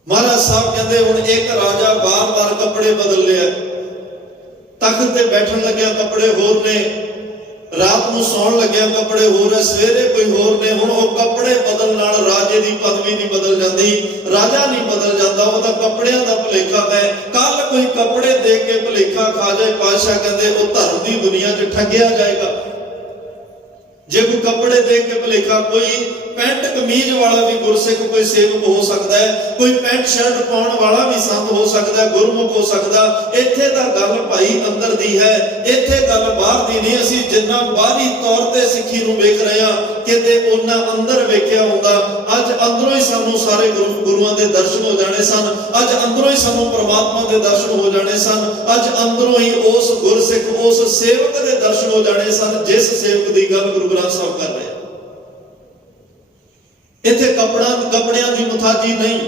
ਮਹਾਰਾਜ ਸਾਹਿਬ ਕਹਿੰਦੇ ਹੁਣ ਇੱਕ ਰਾਜਾ ਬਾਰ-ਬਾਰ ਕੱਪੜੇ ਬਦਲ ਲਿਆ, ਤਖਤ ਤੇ ਬੈਠਣ ਲੱਗਿਆ ਕੱਪੜੇ ਹੋਰ ਨੇ, ਰਾਤ ਨੂੰ ਸੌਣ ਲੱਗਿਆ ਕੱਪੜੇ ਹੋਰ ਹੈ, ਸਵੇਰੇ ਕੋਈ ਹੋਰ ਨੇ। ਹੁਣ ਉਹ ਕੱਪੜੇ ਬਦਲਣ ਨਾਲ ਰਾਜੇ ਦੀ ਪਦਵੀ ਨਹੀਂ ਬਦਲ ਜਾਂਦੀ, ਰਾਜਾ ਨਹੀਂ ਬਦਲ ਜਾਂਦਾ, ਉਹਦਾ ਕੱਪੜਿਆਂ ਦਾ ਭੁਲੇਖਾ ਹੈ। ਕੱਲ ਕੋਈ ਕੱਪੜੇ ਦੇ ਕੇ ਭੁਲੇਖਾ ਖਾ ਜਾਏ, ਪਾਤਸ਼ਾਹ ਕਹਿੰਦੇ ਉਹ ਧਰਮ ਦੀ ਦੁਨੀਆ 'ਚ ਠੱਗਿਆ ਜਾਏਗਾ। ਜੇ ਕੋਈ ਕੱਪੜੇ ਦੇ ਕੇ ਭੁਲੇਖਾ, ਕੋਈ ਪੈਂਟ ਕਮੀਜ਼ ਵਾਲਾ ਵੀ ਗੁਰਸਿੱਖ ਕੋਈ ਸੇਵਕ ਹੋ ਸਕਦਾ ਹੈ, ਕੋਈ ਪੈਂਟ ਸ਼ਰਟ ਪਾਉਣ ਵਾਲਾ ਵੀ ਸੰਤ ਹੋ ਸਕਦਾ, ਗੁਰਮੁਖ ਹੋ ਸਕਦਾ। ਇੱਥੇ ਤਾਂ ਗੱਲ ਭਾਈ ਅੰਦਰ ਦੀ ਹੈ, ਇੱਥੇ ਗੱਲ ਬਾਹਰ ਦੀ ਨਹੀਂ। ਅਸੀਂ ਜਿੰਨਾ ਬਾਹਰੀ ਤੌਰ ਤੇ ਸਿੱਖੀ ਨੂੰ ਵੇਖ ਰਹੇ ਹਾਂ, ਕਿਤੇ ਉਹਨਾਂ ਅੰਦਰ ਵੇਖਿਆ ਹੁੰਦਾ। ਅੱਜ ਅੰਦਰੋਂ ਹੀ ਸਾਨੂੰ ਸਾਰੇ ਗੁਰੂਆਂ ਦੇ ਦਰਸ਼ਨ ਹੋ ਜਾਣੇ ਸਨ, ਅੱਜ ਅੰਦਰੋਂ ਹੀ ਸਾਨੂੰ ਪ੍ਰਮਾਤਮਾ ਦੇ ਦਰਸ਼ਨ ਹੋ ਜਾਣੇ ਸਨ, ਅੱਜ ਅੰਦਰੋਂ ਹੀ ਉਸ ਗੁਰਸਿੱਖ, ਉਸ ਸੇਵਕ ਦੇ ਦਰਸ਼ਨ ਹੋ ਜਾਣੇ ਸਨ, ਜਿਸ ਸੇਵਕ ਦੀ ਗੱਲ ਗੁਰੂ ਗ੍ਰੰਥ ਸਾਹਿਬ ਕਰ ਰਹੇ। ਇੱਥੇ ਕੱਪੜਿਆਂ ਦੀ ਮੁਤਾਜੀ ਨਹੀਂ,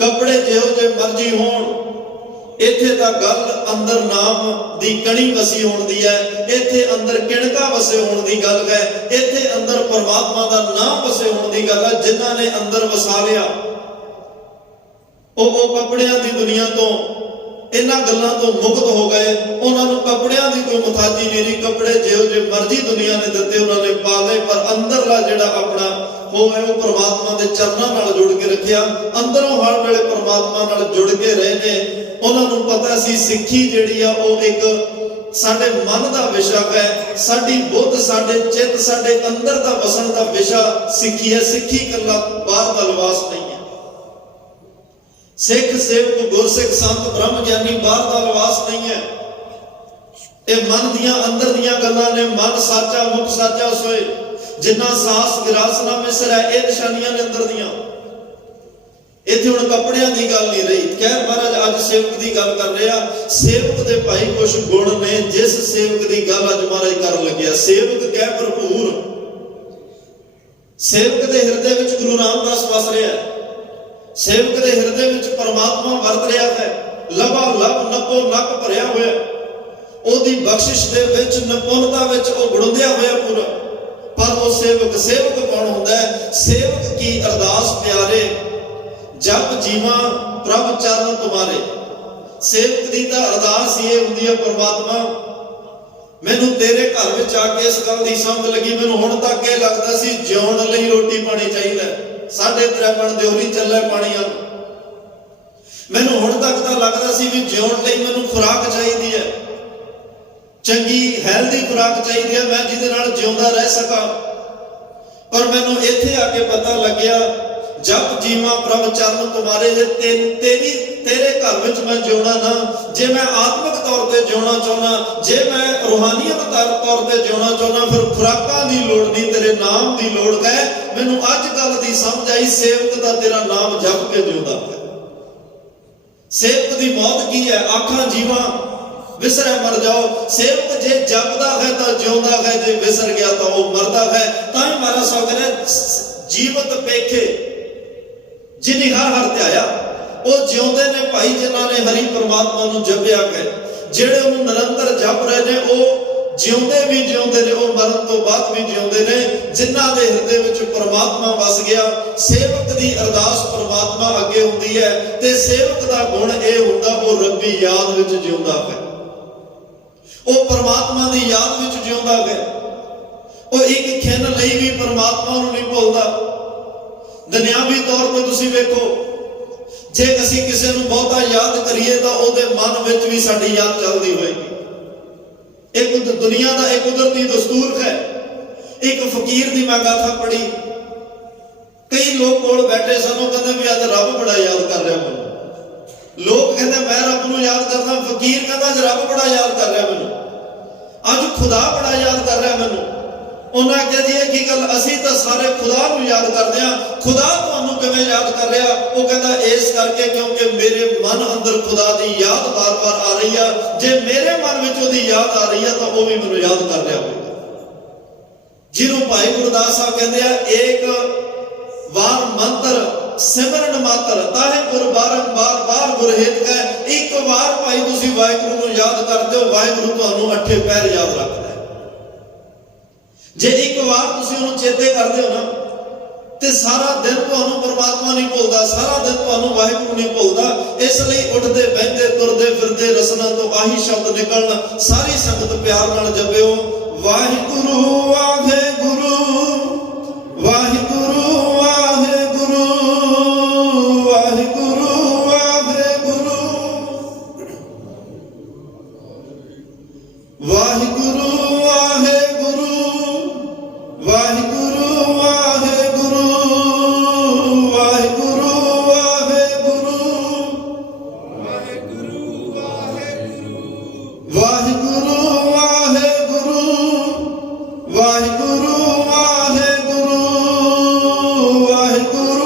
ਕੱਪੜੇ ਜਿਹੋ ਜਿਹੇ ਮਰਜ਼ੀ ਹੋਣ, ਇੱਥੇ ਤਾਂ ਗੱਲ ਅੰਦਰ ਨਾਮ ਦੀ ਕਣੀ ਵਸੀ ਹੋਣ ਦੀ ਹੈ, ਇੱਥੇ ਅੰਦਰ ਕਿਣਕਾ ਵਸੇ ਹੋਣ ਦੀ ਗੱਲ ਹੈ, ਇੱਥੇ ਅੰਦਰ ਪਰਮਾਤਮਾ ਦਾ ਨਾਮ ਵਸੇ ਹੋਣ ਦੀ ਗੱਲ ਹੈ। ਜਿਨ੍ਹਾਂ ਨੇ ਅੰਦਰ ਵਸਾ ਲਿਆ ਉਹ ਕੱਪੜਿਆਂ ਦੀ ਦੁਨੀਆ ਤੋਂ, ਇਹਨਾਂ ਗੱਲਾਂ ਤੋਂ ਮੁਕਤ ਹੋ ਗਏ। ਉਹਨਾਂ ਨੂੰ ਕੱਪੜਿਆਂ ਦੀ ਕੋਈ ਮੁਤਾਜੀ ਨਹੀਂ। ਕੱਪੜੇ ਜਿਹੋ ਜਿਹੇ ਮਰਜ਼ੀ ਦੁਨੀਆ ਨੇ ਦਿੱਤੇ ਉਹਨਾਂ ਨੇ ਪਾ ਲਏ, ਪਰ ਅੰਦਰਲਾ ਜਿਹੜਾ ਆਪਣਾ ਉਹ ਹੈ, ਉਹ ਪ੍ਰਮਾਤਮਾ ਦੇ ਚਰਨਾਂ ਨਾਲ ਜੁੜ ਕੇ ਰੱਖਿਆ। ਅੰਦਰੋਂ ਹਰ ਵੇਲੇ ਪ੍ਰਮਾਤਮਾ ਨਾਲ ਜੁੜ ਕੇ ਰਹੇ ਨੇ। ਉਹਨਾਂ ਨੂੰ ਪਤਾ ਸੀ ਸਿੱਖੀ ਜਿਹੜੀ ਆ ਉਹ ਇੱਕ ਸਾਡੇ ਮਨ ਦਾ ਵਿਸ਼ਾ ਹੈ, ਸਾਡੀ ਬੁੱਧ, ਸਾਡੇ ਚਿੱਤ, ਸਾਡੇ ਅੰਦਰ ਦਾ ਵਸਣ ਦਾ ਵਿਸ਼ਾ ਸਿੱਖੀ ਹੈ। ਸਿੱਖੀ ਇਕੱਲਾ ਬਾਹਰ ਦਾ ਲਿਬਾਸ ਨਹੀਂ ਹੈ। ਸਿੱਖ ਸੇਵਕ ਗੁਰਸਿੱਖ ਸੰਤ ਬ੍ਰਹਮ ਗਿਆਨੀ ਬਾਹਰ ਦਾ ਲਿਬਾਸ ਨਹੀਂ ਹੈ। ਇਹ ਮਨ ਦੀਆਂ ਅੰਦਰ ਦੀਆਂ ਗੱਲਾਂ ਨੇ। ਮਨ ਸਾਚਾ ਮੁਖ ਸਾਚਾ ਸੋਏ, ਜਿੰਨਾ ਸਾਸ ਗਿਰਾਸ ਨਾ ਮਿਸਰ ਹੈ, ਇਹ ਨਿਸ਼ਾਨੀਆਂ ਨੇ ਅੰਦਰ ਦੀਆਂ। ਇੱਥੇ ਹੁਣ ਕੱਪੜਿਆਂ ਦੀ ਗੱਲ ਨਹੀਂ ਰਹੀ। ਖੈਰ ਮਹਾਰਾਜ ਅੱਜ ਸੇਵਕ ਦੀ ਗੱਲ ਕਰ ਰਿਹਾ। ਸੇਵਕ ਦੇ ਭਾਈ ਕੁਝ ਗੁਣ ਨੇ, ਜਿਸ ਸੇਵਕ ਦੀ ਗੱਲ ਅੱਜ ਮਹਾਰਾਜ ਕਰਨ ਲੱਗਿਆ। ਸੇਵਕ ਕਹਿ ਭਰਪੂਰ। ਸੇਵਕ ਦੇ ਹਿਰਦੇ ਵਿੱਚ ਗੁਰੂ ਰਾਮਦਾਸ ਵਸ ਰਿਹਾ। ਸੇਵਕ ਦੇ ਹਿਰਦੇ ਵਿੱਚ ਪਰਮਾਤਮਾ ਵਰਤ ਰਿਹਾ ਹੈ, ਲਬਾ ਲਬ ਨਪੋ ਨਕ ਭਰਿਆ ਹੋਇਆ, ਉਹਦੀ ਬਖਸ਼ਿਸ਼ ਦੇ ਵਿੱਚ ਨਿਪੁੰਨਤਾ ਵਿੱਚ ਉਹ ਗੁੜੰਦਿਆ ਹੋਇਆ ਪੂਰਾ। ਪਰ ਉਹ ਸੇਵਕ ਕੌਣ ਹੁੰਦਾ ਹੈ? ਸੇਵਕ ਕੀ ਅਰਦਾਸ ਪਿਆਰੇ, ਜਪ ਜੀਵਾਂ ਪ੍ਰਭ ਚਰਨ ਤੁਮਾਰੇ। ਸੇਵਕ ਦੀ ਤਾਂ ਅਰਦਾਸ ਹੀ ਇਹ ਹੁੰਦੀ ਹੈ, ਪਰਮਾਤਮਾ ਮੈਨੂੰ ਤੇਰੇ ਘਰ ਵਿੱਚ ਆ ਕੇ ਇਸ ਗੱਲ ਦੀ ਸਮਝ ਲੱਗੀ, ਮੈਨੂੰ ਹੁਣ ਤੱਕ ਇਹ ਲੱਗਦਾ ਸੀ ਜਿਉਣ ਲਈ ਰੋਟੀ ਪਾਣੀ ਚਾਹੀਦਾ, ਸਾਡੇ ਤ੍ਰੈਪਣ ਦਿਉਰੀ ਚੱਲੇ ਪਾਣੀਆਂ। ਮੈਨੂੰ ਹੁਣ ਤੱਕ ਤਾਂ ਲੱਗਦਾ ਸੀ ਵੀ ਜਿਉਣ ਲਈ ਮੈਨੂੰ ਖੁਰਾਕ ਚਾਹੀਦੀ ਹੈ, ਚੰਗੀ ਹੈਲਦੀ ਖੁਰਾਕ ਚਾਹੀਦੀ ਹੈ, ਮੈਂ ਜਿਹਦੇ ਨਾਲ ਜਿਉਂਦਾ ਰਹਿ ਸਕਾਂ। ਪਰ ਮੈਨੂੰ ਇੱਥੇ ਆ ਕੇ ਪਤਾ ਲੱਗਿਆ, ਜਪ ਜੀਵਾਂ ਪ੍ਰਭ ਚਰਨ ਤੁਮਾਰੇ, ਜੇ ਤੇਰੇ ਘਰ ਵਿੱਚ ਮੈਂ ਜਿਉਣਾ ਨਾ, ਜੇ ਮੈਂ ਆਤਮਿਕ ਤੌਰ ਤੇ ਜਿਉਣਾ ਚਾਹੁੰਦਾ, ਜੇ ਮੈਂ ਰੂਹਾਨੀਅਤ ਤੌਰ ਤੇ ਜਿਉਣਾ ਚਾਹੁੰਦਾ, ਫਿਰ ਖੁਰਾਕਾਂ ਦੀ ਲੋੜ ਨਹੀਂ, ਤੇਰੇ ਨਾਮ ਦੀ ਲੋੜ ਹੈ। ਮੈਨੂੰ ਅੱਜ ਗੱਲ ਦੀ ਸਮਝ ਆਈ, ਸੇਵਕ ਦਾ ਤੇਰਾ ਨਾਮ ਜਪ ਕੇ ਜਿਉਂਦਾ ਹੈ। ਸੇਵਕ ਦੀ ਮੌਤ ਕੀ ਹੈ? ਆਖਾਂ ਜੀਵਾਂ ਵਿਸਰੇ ਮਰ ਜਾਓ। ਸੇਵਕ ਜੇ ਜਪਦਾ ਹੈ ਤਾਂ ਜਿਉਂਦਾ ਹੈ, ਜੇ ਵਿਸਰ ਗਿਆ ਤਾਂ ਉਹ ਮਰਦਾ ਹੈ। ਤਾਂ ਹੀ ਮਹਾਰਾਜ ਸਾਹਿਬ ਕਹਿੰਦੇ ਜੀਵਤ ਪੇਖੇ ਜਿਨੀ ਹਰ ਧਿਆਇਆ, ਉਹ ਜਿਉਂਦੇ ਨੇ ਭਾਈ ਜਿਨ੍ਹਾਂ ਨੇ ਹਰੀ ਪਰਮਾਤਮਾ ਨੂੰ ਜਪਿਆ ਹੈ, ਜਿਹੜੇ ਉਹਨੂੰ ਨਿਰੰਤਰ ਜਪ ਰਹੇ ਨੇ, ਉਹ ਜਿਉਂਦੇ ਵੀ ਜਿਉਂਦੇ ਨੇ, ਉਹ ਮਰਨ ਤੋਂ ਬਾਅਦ ਵੀ ਜਿਉਂਦੇ ਨੇ, ਜਿਨ੍ਹਾਂ ਦੇ ਹਿਰਦੇ ਵਿੱਚ ਪਰਮਾਤਮਾ ਵਸ ਗਿਆ। ਸੇਵਕ ਦੀ ਅਰਦਾਸ ਪਰਮਾਤਮਾ ਅੱਗੇ ਹੁੰਦੀ ਹੈ, ਤੇ ਸੇਵਕ ਦਾ ਗੁਣ ਇਹ ਹੁੰਦਾ, ਉਹ ਰੱਬੀ ਯਾਦ ਵਿੱਚ ਜਿਉਂਦਾ ਹੈ, ਉਹ ਪਰਮਾਤਮਾ ਦੀ ਯਾਦ ਵਿੱਚ ਜਿਉਂਦਾ ਹੈ। ਉਹ ਇੱਕ ਖਿੰਨ ਲਈ ਵੀ ਪਰਮਾਤਮਾ ਨੂੰ ਨਹੀਂ ਭੁੱਲਦਾ। ਦੁਨਿਆਵੀ ਤੌਰ ਤੇ ਤੁਸੀਂ ਵੇਖੋ, ਜੇ ਅਸੀਂ ਕਿਸੇ ਨੂੰ ਬਹੁਤਾ ਯਾਦ ਕਰੀਏ ਤਾਂ ਉਹਦੇ ਮਨ ਵਿੱਚ ਵੀ ਸਾਡੀ ਯਾਦ ਚੱਲਦੀ ਹੋਏਗੀ। ਇੱਕ ਦੁਨੀਆ ਦਾ ਇੱਕ ਕੁਦਰਤੀ ਦਸਤੂਰ ਹੈ। ਇੱਕ ਫਕੀਰ ਦੀ ਮੈਂ ਗਾਥਾ ਪੜ੍ਹੀ, ਕਈ ਲੋਕ ਕੋਲ ਬੈਠੇ ਸਨ, ਉਹ ਕਹਿੰਦੇ ਵੀ ਅੱਜ ਰੱਬ ਬੜਾ ਯਾਦ ਕਰ ਰਿਹਾ ਮੈਨੂੰ। ਲੋਕ ਕਹਿੰਦੇ ਮੈਂ ਰੱਬ ਨੂੰ ਯਾਦ ਕਰਦਾ, ਫਕੀਰ ਕਹਿੰਦਾ ਅੱਜ ਰੱਬ ਬੜਾ ਯਾਦ ਕਰ ਰਿਹਾ ਮੈਨੂੰ, ਅੱਜ ਖੁਦਾ ਬੜਾ ਯਾਦ ਕਰ ਰਿਹਾ ਮੈਨੂੰ। ਉਹਨਾਂ ਕਿਹਾ ਜੀ ਇਹ ਕੀ ਗੱਲ, ਅਸੀਂ ਤਾਂ ਸਾਰੇ ਖੁਦਾ ਨੂੰ ਯਾਦ ਕਰਦੇ ਹਾਂ, ਖੁਦਾ ਤੁਹਾਨੂੰ ਕਿਵੇਂ ਯਾਦ ਕਰ ਰਿਹਾ? ਉਹ ਕਹਿੰਦਾ ਇਸ ਕਰਕੇ ਕਿਉਂਕਿ ਮੇਰੇ ਮਨ ਅੰਦਰ ਖੁਦਾ ਦੀ ਯਾਦ ਬਾਰ-ਬਾਰ ਆ ਰਹੀ ਆ। ਜੇ ਮੇਰੇ ਮਨ ਵਿੱਚ ਉਹਦੀ ਯਾਦ ਆ ਰਹੀ ਆ ਤਾਂ ਉਹ ਵੀ ਮੈਨੂੰ ਯਾਦ ਕਰ ਰਿਹਾ ਹੋਵੇਗਾ। ਜਿਹਨੂੰ ਭਾਈ ਗੁਰਦਾਸ ਸਾਹਿਬ ਕਹਿੰਦੇ ਆ, ਏਕ ਵਾਰ ਮੰਤਰ ਸਿਮਰਨ ਮਾਤਰ ਤਾਹੇ ਗੁਰ ਬਾਰੰਬਾਰ ਬਾਰ ਗੁਰ ਹਿਤ ਕੈ। ਇੱਕ ਵਾਰ ਭਾਈ ਤੁਸੀਂ ਵਾਹਿਗੁਰੂ ਨੂੰ ਯਾਦ ਕਰਦੇ ਹੋ, ਵਾਹਿਗੁਰੂ ਤੁਹਾਨੂੰ ਅੱਠੇ ਪੈਰ ਯਾਦ ਰੱਖਦਾ। ਜੇ ਇੱਕ ਵਾਰ ਤੁਸੀਂ ਉਹਨੂੰ ਚੇਤੇ ਕਰਦੇ ਹੋ ਨਾ, ਤੇ ਸਾਰਾ ਦਿਨ ਤੁਹਾਨੂੰ ਪਰਮਾਤਮਾ ਨਹੀਂ ਭੁੱਲਦਾ, ਸਾਰਾ ਦਿਨ ਤੁਹਾਨੂੰ ਵਾਹਿਗੁਰੂ ਨਹੀਂ ਭੁੱਲਦਾ। ਇਸ ਲਈ ਉੱਠਦੇ ਬਹਿੰਦੇ ਤੁਰਦੇ ਫਿਰਦੇ ਰਸਨਾ ਤੋਂ ਆਹੀ ਸ਼ਬਦ ਨਿਕਲਣ। ਸਾਰੀ ਸੰਗਤ ਪਿਆਰ ਨਾਲ ਜਪਿਓ, ਵਾਹਿਗੁਰੂ ਵਾਹਿਗੁਰੂ ਵਾਹਿਗੁਰੂ ਵਾਹਿਗੁਰੂ ਵਾਹਿਗੁਰੂ ਵਾਹਿਗੁਰੂ ਵਾਹਿਗੁਰੂ ਵਾਹਿਗੁਰੂ ਵਾਹਿਗੁਰੂ ਵਾਹਿਗੁਰੂ ਵਾਹਿਗੁਰੂ ਵਾਹਿਗੁਰੂ ਵਾਹਿਗੁਰੂ ਵਾਹਿਗੁਰੂ ਵਾਹਿਗੁਰੂ ਵਾਹਿਗੁਰੂ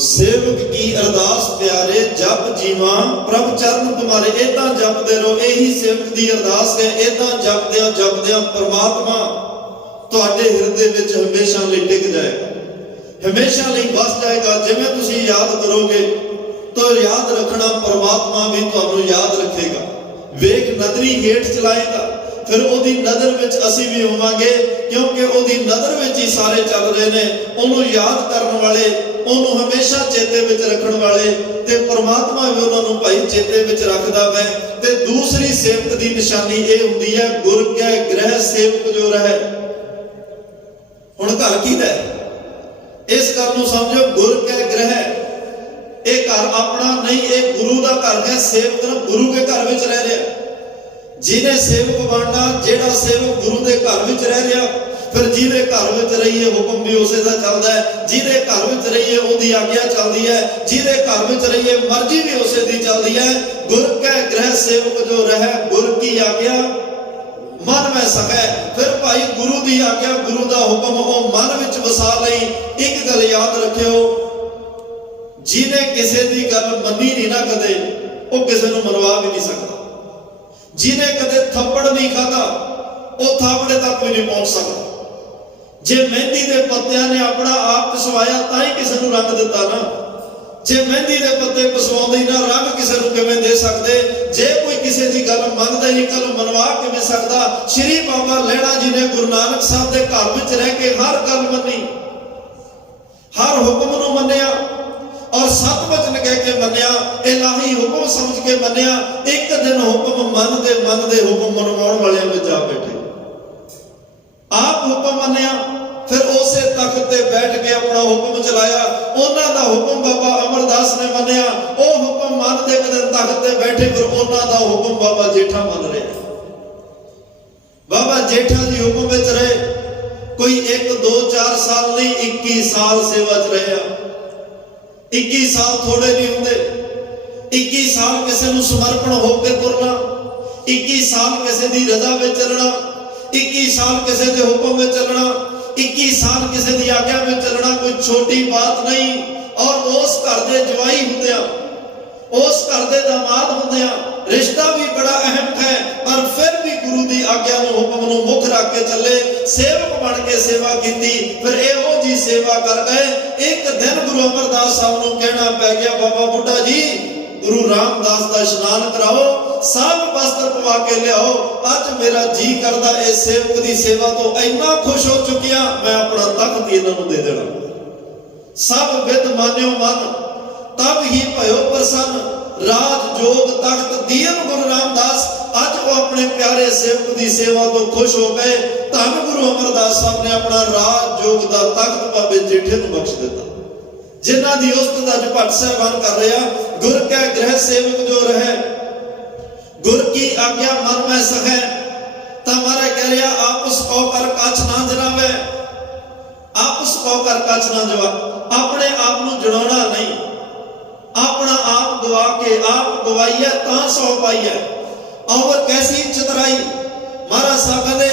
ਸੇਵਕ ਕੀ ਅਰਦਾਸ ਪਿਆਰੇ, ਜਪ ਜੀਵਾਂ ਪ੍ਰਭ ਚਰਨ ਤੁਮਾਰੇ। ਇਦਾਂ ਜਪਦੇ ਰਹੋ, ਇਹੀ ਸੇਵਕ ਦੀ ਅਰਦਾਸ ਹੈ। ਇਦਾਂ ਜਪਦਿਆਂ ਪਰਮਾਤਮਾ ਤੁਹਾਡੇ ਹਿਰਦੇ ਵਿੱਚ ਹਮੇਸ਼ਾ ਲਈ ਟਿਕ ਜਾਏਗਾ, ਹਮੇਸ਼ਾ ਲਈ ਵਸ ਜਾਏਗਾ। ਜਿਵੇਂ ਤੁਸੀਂ ਯਾਦ ਕਰੋਗੇ ਤਾਂ ਯਾਦ ਰੱਖਣਾ, ਪਰਮਾਤਮਾ ਵੀ ਤੁਹਾਨੂੰ ਯਾਦ ਰੱਖੇਗਾ। ਵੇਖ ਨਦਰੀ ਹੇਠ ਚਲਾਏਗਾ, ਫਿਰ ਉਹਦੀ ਨਜ਼ਰ ਵਿੱਚ ਅਸੀਂ ਵੀ ਹੋਵਾਂਗੇ, ਕਿਉਂਕਿ ਉਹਦੀ ਨਜ਼ਰ ਵਿੱਚ ਹੀ ਸਾਰੇ ਚੱਲ ਰਹੇ ਨੇ। ਉਹਨੂੰ ਯਾਦ ਕਰਨ ਵਾਲੇ, ਉਹਨੂੰ ਹਮੇਸ਼ਾ ਚੇਤੇ ਵਿੱਚ ਰੱਖਣ ਵਾਲੇ, ਤੇ ਪਰਮਾਤਮਾ ਵੀ ਉਹਨਾਂ ਨੂੰ ਭਾਈ ਚੇਤੇ ਵਿੱਚ ਰੱਖਦਾ ਹੈ। ਤੇ ਦੂਸਰੀ ਸੇਵਕ ਦੀ ਨਿਸ਼ਾਨੀ ਇਹ ਹੁੰਦੀ ਹੈ, ਗੁਰ ਕੈ ਗ੍ਰਹਿ ਸੇਵਕ ਜੋ ਰਹੇ। ਹੁਣ ਘਰ ਕਿਹਦਾ ਹੈ? इस गल नूं समझो, गुर कै ग्रह, ये घर अपना नहीं, ये गुरु का घर है। सेवक गुरु के घर में रह रहा। जिन्हें सेवक बनना, जेड़ा सेवक गुरु के घर में रह रहा, फिर जिहदे घर में रहिए हुक्म भी उसे का चलता है, जिहदे घर में रहिए उसकी आज्ञा चलती है, जिहदे घर में रहिए मर्जी भी उसे की चलती है। गुर कै ग्रह सेवक जो रहे, गुर की आज्ञा मन में सके। फिर भाई गुरु की आज्ञा, गुरु का हुक्म वो मन में वसा लई। एक गल याद रखियो, जिन्हें किसी की गल मनी नहीं ना कदे, वो किसी को मनवा भी नहीं सकता। जिन्हें कदे थप्पड़ नहीं खाता, वो थापड़े तक भी नहीं पहुंच सकता। जे मेहंदी के पत्तियां ने अपना आप पिसवाया तां ही किसी को रंग दिता ना। जे मेहंदी के पत्ते पिसवाउंदे ना रंग किसी को किवें दे सकते। जे कोई किसी की गल मनदा ही नहीं, कल मनवा किवें सकदा। श्री बाबा लैणा जी ने गुरु नानक साहब के घर में रह के हर गल मनी, हर हुक्म नूं मन्निया और सत वचन कह के मन्निया, इलाही हुक्म समझ के मन्निया। एक दिन हुक्म मन दे हुक्म मनवाउण वालियां विच जा बैठे, आप हुक्म मन्निया, फिर उसे तख्त ते बैठ के अपना हुक्म चलाया। उन्हां दा हुक्म बाबा अमरदास ने मन्निया, वो हुक्म मन दे एक दिन तख्त ते बैठे, फिर उन्हां दा हुक्म बाबा जेठा मन रहा। बाबा जेठा जी हुक्म विच रहे, कोई 1 2 4 साल नहीं, 21 साल सेवा च रहे। 21 साल थोड़े नहीं होंगे। 21 साल किसी को समर्पण होकर तुरना, 21 साल किसी की रजा में चलना, 21 साल किसी के हुक्म में चलना, 21 साल किसी की आज्ञा में चलना कोई छोटी बात नहीं। और उस घर के जवाई होंदिया, उस घर के दामाद होंदिया, रिश्ता भी बड़ा अहम है। पर फिर भी गुरु की आज्ञा हुक्म नूं मुख रख के चले, सेवक बन के सेवा की। फिर एहो जी सेवा कर गए। एक दिन गुरु अमरदास साहब नूं कहना पै गया, बाबा बुड्ढा जी गुरु रामदास का स्नान कराओ, सब वस्त्र पवा के लियाओ। अज मेरा जी करदा इस सेवक की सेवा तो इन्ना खुश हो चुकिया, मैं अपना तख्त इन्हां नूं दे देना। सब विद मान्यो मन, तब ही भयो प्रसन्न, राज जोग तख्त दीन गुरु रामदास। अज वो अपने प्यारे सेवक की सेवा तो खुश हो गए। धन गुरु अमरदास साहब ने अपना राज जोग का तख्त बाबे जेठे नूं बख्श दिता, जिन्हां दी उस्तत अज भट्ट साहिबान कर रहा। गुर कै ग्रह सेवक जो रहे, गुर की आज्ञा मन में सहे। तमारे कह रहा, आपस कौ कर कछ ना जनावे, आपस कौ कर कछ ना जवा। अपने आप नूं जनाउणा नहीं, अपना आप गवा के, आप गवाई है तां सौ पाई है। और कैसी चतराई महाराज साहब कहते,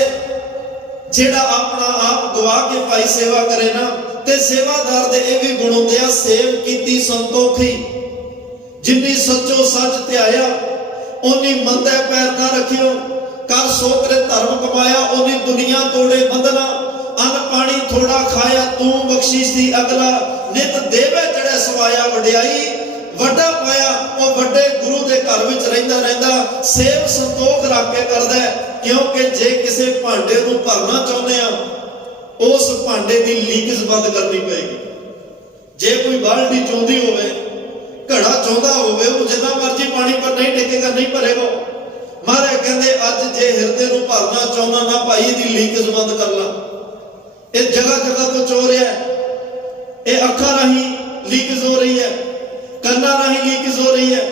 जेड़ा अपना आप गवा के भाई सेवा करे ना, ते सेवादार दे ये भी गुण होंदे आ। सेव कीती संतोखी, जिन्नी सच्चो सच ध्याया ओनी मंदे पैर ना रखियो। कर सो करे धर्म कमाया, ओनी दुनिया तोड़े बंधना। अन्न पानी थोड़ा खाया, तू बख्शीश दी अगला। नित देवे जड़े सवाया वड्याई, वड्डा पाया वो वड्डे गुरु के घर में रहिंदा रहिंदा। सेव संतोख रख के करदा है, क्योंकि जे किसी भांडे नूं भरना चाहुंदे आ, उस भांडे की लीकेज बंद करनी पेगी। जे कोई बाल्टी चौंदी होवे, घड़ा चौंदा होवे, वो जिन्ना मर्जी पानी पर नहीं टेकेगा, नहीं भरेगा। महाराज कहते अज जे हिरदे नूं भरना चाहुंदा ना भाई, इहदी लीकेज बंद कर ला। ये जगह जगह तो चो रहा है, ये अखां राही लीकेज हो रही है, कन्ना राही लीकेज हो रही है,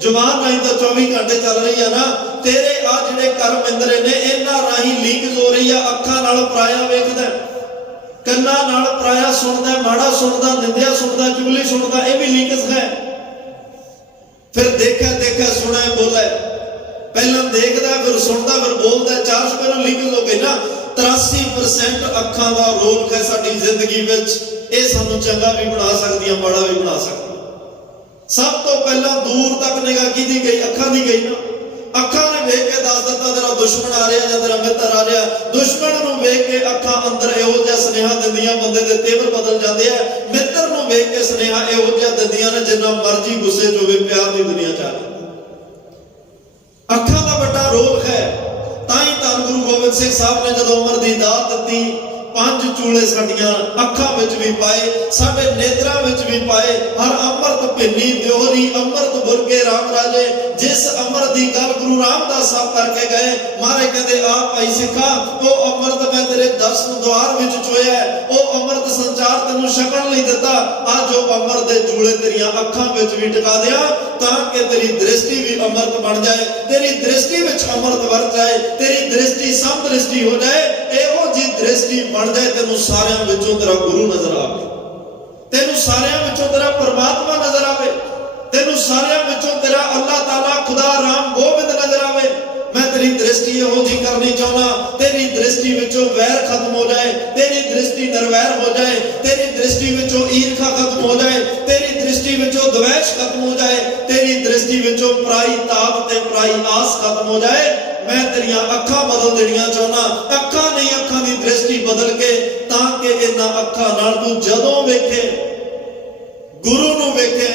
जुबान राही तो 24 घंटे चल रही है ना। तेरे आ जिहड़े कर्म इंद्रे ने, इन्हां राही लीकेज हो रही है। अखां नाल पराया वेखदा, कन्ना नाल पराया सुनदा, माड़ा सुनदा, निंदिया सुनदा, चुगली सुनदा, ये भी लीकेज है। फिर देखा देखा सुना बोला, पहला देखदा फिर सुनदा फिर बोलदा, 4 पहलों लीकेज हो गई ना। 83% अखां दा रोल है साडी जिंदगी विच। ये सानू चंगा भी बना सकदियां, माड़ा भी बना सकदियां। सब तो पहला दूर तक निगाह की गई, अखां दी गई ना। अखां ने वेख के दस दिता तेरा दुश्मन आ रहा या तेरा मित्र आ रहा। दुश्मन नूं वेख के अखां अंदर इहो जिहा स्नेहा दिंदियां, बंदे दे तेवर बदल जाते हैं। मित्र नूं वेख के स्नेहा इहो जिहा दिंदियां ने जिन्ना मर्जी गुस्से च होवे, प्यार दी दुनिया च आ जाए। अखां दा बड़ा रोल है। तां ही धन गुरु गोबिंद सिंह साहब ने जदों उमर दी दात दी, 5 ਚੂਲੇ ਸਾਡੀਆਂ ਅੱਖਾਂ ਵਿੱਚ ਵੀ ਪਾਏ, ਸਾਡੇ ਨੇਤਰਾਂ ਵਿੱਚ ਵੀ ਪਾਏ। ਹਰ ਅੰਮ੍ਰਿਤ ਭਿੰਨੀ ਦਿਓਰੀ ਅੰਮ੍ਰਿਤ ਬੁਰਕੇ ਰਾਮ ਰਾਜੇ। ਜਿਸ ਅੰਮ੍ਰਿਤ ਦੀ ਗੱਲ ਗੁਰੂ ਰਾਮਦਾਸ ਸਾਹਿਬ ਕਰਕੇ ਗਏ, ਮਹਾਰਾਜ ਕਹਿੰਦੇ ਆ ਭਾਈ ਸਿੱਖਾ, ਉਹ ਅੰਮ੍ਰਿਤ ਮੈਂ ਤੇਰੇ ਦਰਸ਼ਨ ਦੁਆਰ ਵਿੱਚ ਚੋਇਆ, ਉਹ ਅੰਮ੍ਰਿਤ ਸੰਚਾਰ ਤੈਨੂੰ ਛਕਣ ਲਈ ਦਿੱਤਾ। ਅੱਜ ਉਹ ਅੰਮ੍ਰਿਤ ਦੇ ਚੂਲੇ ਤੇਰੀਆਂ ਅੱਖਾਂ ਵਿੱਚ ਵੀ ਟਿਕਾ ਦਿਆਂ, ਤਾਂ ਕਿ ਤੇਰੀ ਦ੍ਰਿਸ਼ਟੀ ਵੀ ਅੰਮ੍ਰਿਤ ਬਣ ਜਾਏ, ਤੇਰੀ ਦ੍ਰਿਸ਼ਟੀ ਵਿੱਚ ਅੰਮ੍ਰਿਤ ਵਰਤ ਜਾਏ, ਤੇਰੀ ਦ੍ਰਿਸ਼ਟੀ ਸਮ ਦ੍ਰਿਸ਼ਟੀ ਹੋ ਜਾਏ। ਇਹੋ ਜੀ ਦ੍ਰਿਸ਼ਟੀ ਬਣ ਜਾਏ, ਤੈਨੂੰ ਸਾਰਿਆਂ ਵਿੱਚੋਂ ਤੇਰਾ ਗੁਰੂ ਨਜ਼ਰ ਆਵੇ, ਤੈਨੂੰ ਸਾਰਿਆਂ ਵਿੱਚੋਂ ਤੇਰਾ ਪਰਮਾਤਮਾ ਨਜ਼ਰ ਆਵੇ, ਤੈਨੂੰ ਸਾਰਿਆਂ ਵਿੱਚੋਂ ਤੇਰਾ ਅੱਲਾਹ ਤਾਲਾ ਖੁਦਾ ਰਾਮ ਗੋਬਿੰਦ ਨਜ਼ਰ ਆਵੇ। मैं तेरी दृष्टि ਇਹੋ ਜੀ करनी चाहना, तेरी दृष्टि विचों वैर खत्म हो जाए, तेरी दृष्टि निर्वैर हो जाए, तेरी दृष्टि विचों ईर्खा खत्म हो जाए, तेरी दृष्टि विचों द्वेष खत्म हो जाए, तेरी दृष्टि विचों पराई ताप ते पराई आस खत्म हो जाए। मैं तेरियां अखां बदल देनियां चाहना, अखां नहीं अखां दी दृष्टि बदल के, ताकि इन्हां अखां नाल तू जदों वेखे गुरु नूं वेखे,